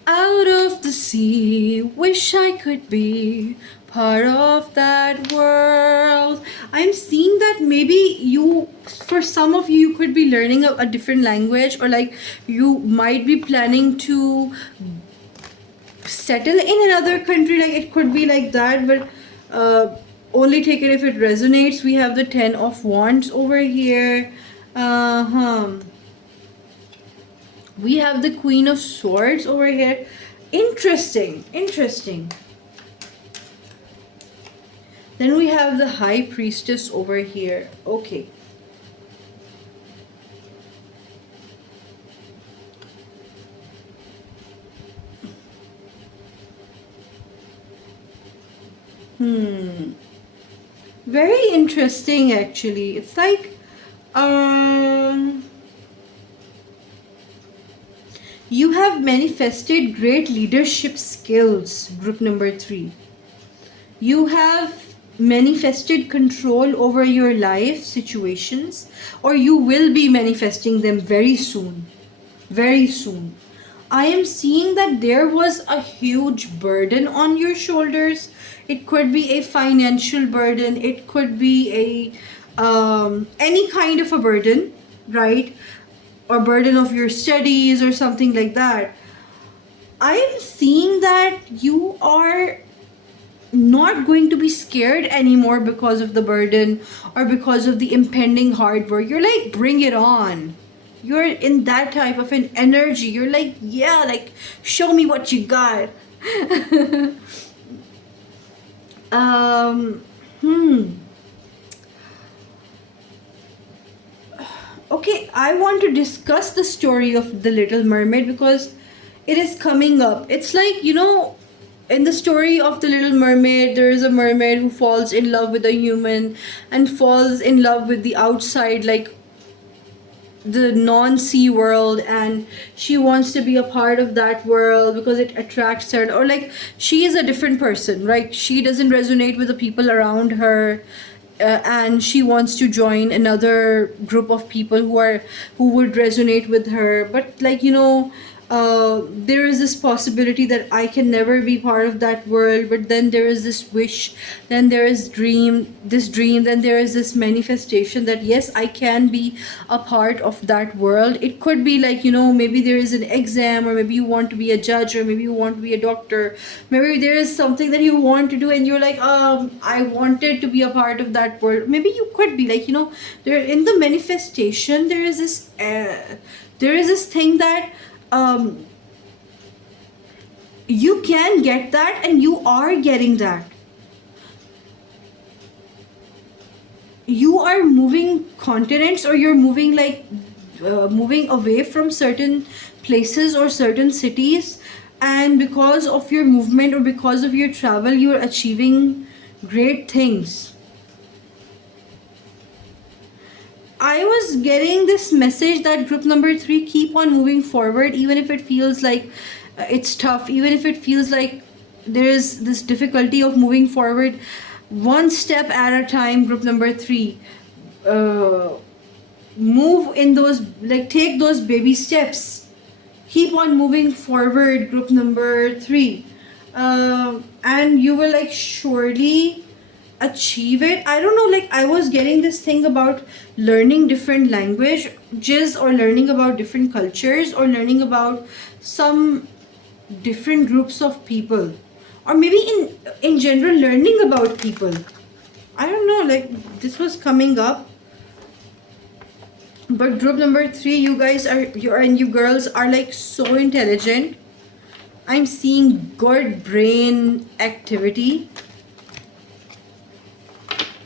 Out of the sea, wish I could be part of that world. I'm seeing that maybe you, for some of you, you could be learning a different language, or like you might be planning to settle in another country. Like it could be like that, but only take it if it resonates. We have the 10 of Wands over here. We have the Queen of Swords over here. Interesting. Then we have the High Priestess over here. Okay. Very interesting, actually. It's like, you have manifested great leadership skills, group number 3. You have manifested control over your life situations, or you will be manifesting them very soon. Very soon. I am seeing that there was a huge burden on your shoulders. It could be a financial burden, it could be any kind of a burden, right? Or burden of your studies or something like that. I am seeing that you are not going to be scared anymore because of the burden or because of the impending hard work. You're like, bring it on. You're in that type of an energy. You're like, yeah, like, show me what you got. um Okay, I want to discuss the story of the Little Mermaid because it is coming up. It's like, in the story of the Little Mermaid, there is a mermaid who falls in love with a human and falls in love with the outside, like the non-sea world, and she wants to be a part of that world because it attracts her, or like she is a different person, right? She doesn't resonate with the people around her, and she wants to join another group of people who would resonate with her. But like, there is this possibility that I can never be part of that world, but then there is this wish, then there is dream, then there is this manifestation that yes, I can be a part of that world. It could be like, maybe there is an exam, or maybe you want to be a judge, or maybe you want to be a doctor, maybe there is something that you want to do and you're like, I wanted to be a part of that world. Maybe you could be like, there in the manifestation there is this thing that you can get that, and you are getting that. You are moving continents, or you're moving like moving away from certain places or certain cities, and because of your movement or because of your travel, you're achieving great things. I was getting this message that group number 3, keep on moving forward, even if it feels like it's tough, even if it feels like there is this difficulty of moving forward, one step at a time. Group number 3, move in those, like, take those baby steps, keep on moving forward. Group number 3, and you will like surely achieve it. I don't know, like I was getting this thing about learning different languages, or learning about different cultures, or learning about some different groups of people, or maybe in general learning about people. I don't know, like this was coming up. But group number 3, you girls are like so intelligent. I'm seeing good brain activity.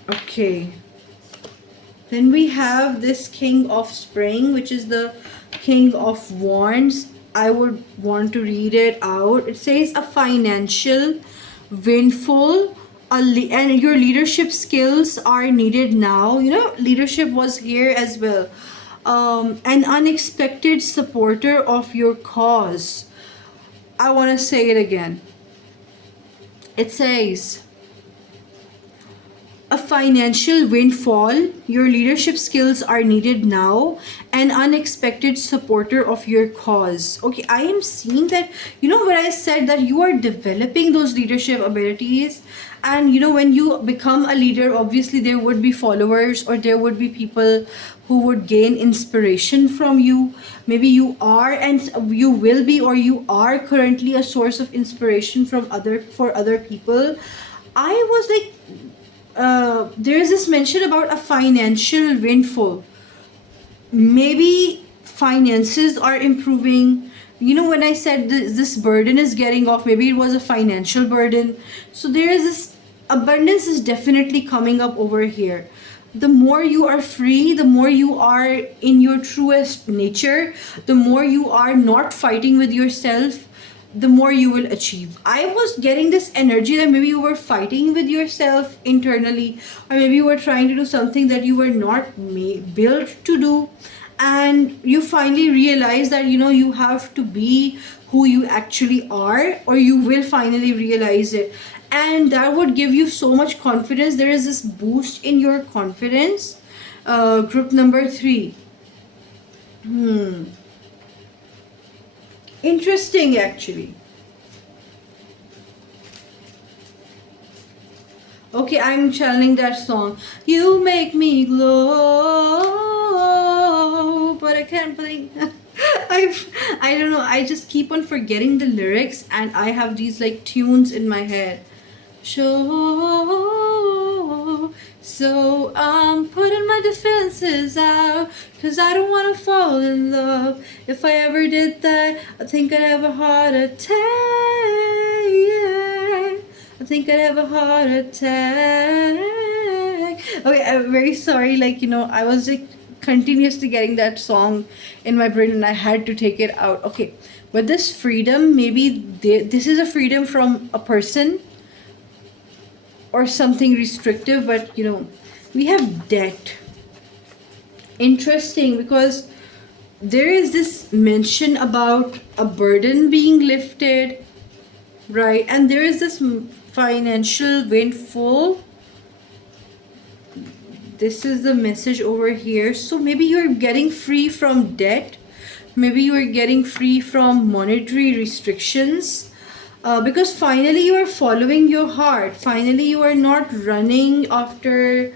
Okay. Then we have this King of Spring, which is the King of Wands. I would want to read it out. It says a financial windfall, and your leadership skills are needed now. You know, leadership was here as well. An unexpected supporter of your cause. I want to say it again. It says a financial windfall, your leadership skills are needed now, an unexpected supporter of your cause. Okay, I am seeing that, you know, when I said that you are developing those leadership abilities, and you know, when you become a leader, obviously there would be followers, or there would be people who would gain inspiration from you. Maybe you are, and you will be, or you are currently a source of inspiration for other people. I was like, there is this mention about a financial windfall. Maybe finances are improving. You know, when I said this burden is getting off, maybe it was a financial burden. So there is this abundance is definitely coming up over here. The more you are free, the more you are in your truest nature, the more you are not fighting with yourself, the more you will achieve. I was getting this energy that maybe you were fighting with yourself internally, or maybe you were trying to do something that you were not built to do, and you finally realize that, you know, you have to be who you actually are, or you will finally realize it, and that would give you so much confidence. There is this boost in your confidence. Group number 3. Interesting, actually. Okay, I'm channeling that song. You make me glow, but I can't blink. I don't know. I just keep on forgetting the lyrics, and I have these like tunes in my head. So I'm putting my defenses out, 'cause I don't wanna fall in love. If I ever did that, I think I'd have a heart attack. I think I'd have a heart attack. Okay, I'm very sorry. Like, you know, I was like continuously getting that song in my brain, and I had to take it out. Okay, but this freedom, maybe this is a freedom from a person or something restrictive, but you know, we have debt. Interesting, because there is this mention about a burden being lifted, right? And there is this financial windfall. This is the message over here. So maybe you're getting free from debt, maybe you are getting free from monetary restrictions. Because finally you are following your heart. Finally you are not running after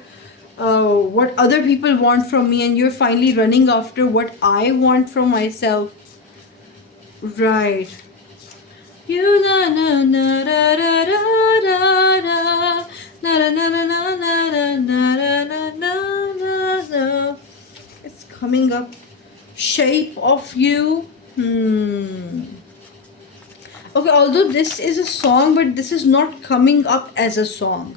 what other people want from me, and you're finally running after what I want from myself. Right. You na na na da da da da da na na na na na na na na na na. It's coming up. Shape of you. Okay, although this is a song, but this is not coming up as a song.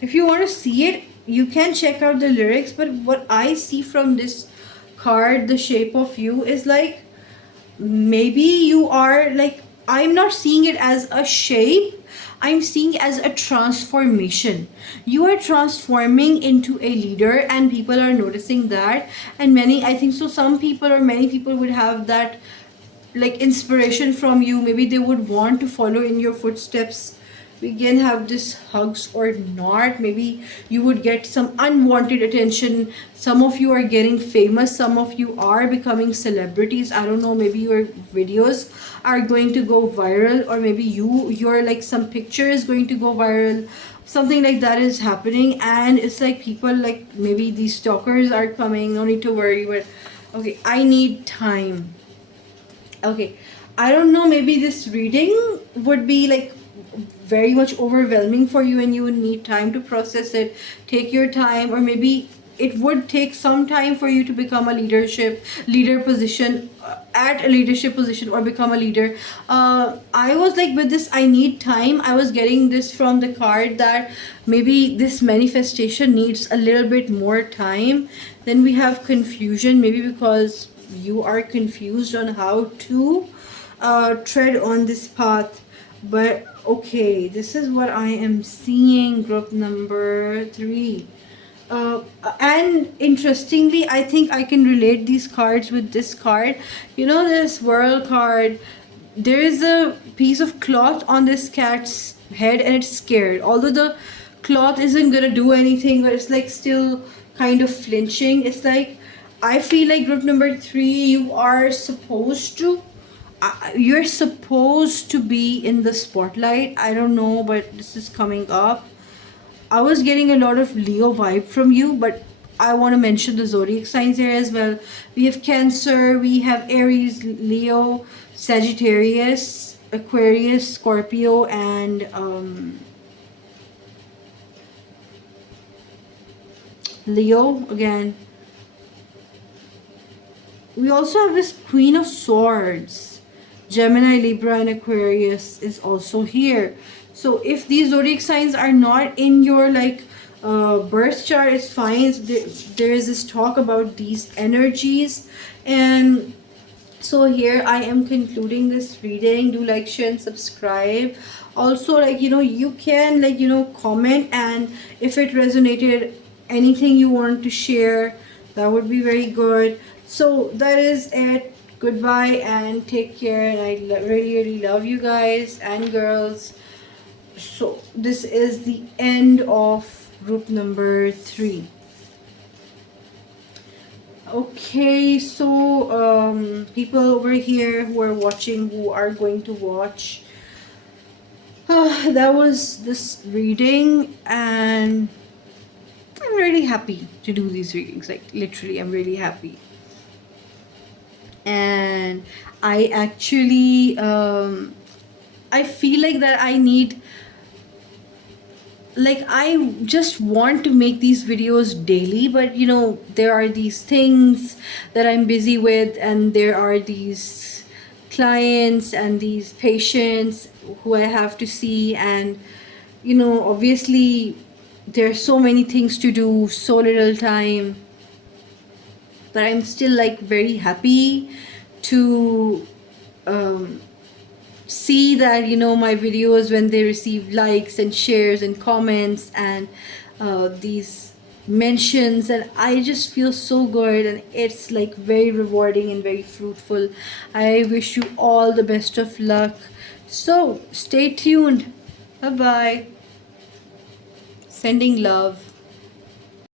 If you want to see it, you can check out the lyrics, but what I see from this card, the shape of you, is like, maybe you are like, I'm not seeing it as a shape, I'm seeing as a transformation. You are transforming into a leader, and people are noticing that. And I think so, some people or many people would have that like inspiration from you. Maybe they would want to follow in your footsteps. We can have this hugs or not. Maybe you would get some unwanted attention. Some of you are getting famous, some of you are becoming celebrities. I don't know, maybe your videos are going to go viral, or maybe you're like, some picture is going to go viral. Something like that is happening, and it's like people, like maybe these stalkers are coming. No need to worry, but okay, I need time. Okay, I don't know, maybe this reading would be like very much overwhelming for you, and you would need time to process it. Take your time, or maybe it would take some time for you to become a leader position, at a leadership position, or become a leader. I was like, with this I need time. I was getting this from the card that maybe this manifestation needs a little bit more time. Then we have confusion, maybe because you are confused on how to tread on this path. But okay, this is what I am seeing, group number 3. And interestingly, I think I can relate these cards with this card. You know, this world card, there is a piece of cloth on this cat's head and it's scared. Although the cloth isn't gonna do anything, but it's like still kind of flinching. It's like, I feel like group number 3, you are supposed to. You're supposed to be in the spotlight. I don't know, but this is coming up. I was getting a lot of Leo vibe from you, but I want to mention the zodiac signs here as well. We have Cancer, we have Aries, Leo, Sagittarius, Aquarius, Scorpio, and Leo again. We also have this Queen of Swords. Gemini, Libra, and Aquarius is also here. So if these zodiac signs are not in your birth chart, it's fine. There is this talk about these energies. And so here I am concluding this reading. Do like, share, and subscribe. Also, you can comment, and if it resonated, anything you want to share, that would be very good. So that is it. Goodbye and take care. And I really, really love you guys and girls. So this is the end of group number 3. Okay, so people over here who are watching, who are going to watch, that was this reading, and I'm really happy to do these readings. Like, literally, I'm really happy. And I actually I feel like that I just want to make these videos daily, but there are these things that I'm busy with, and there are these clients and these patients who I have to see, and obviously there are so many things to do, so little time. But I'm still very happy to see that my videos, when they receive likes and shares and comments and these mentions, and I just feel so good, and it's very rewarding and very fruitful. I wish you all the best of luck. So stay tuned. Bye bye. Sending love.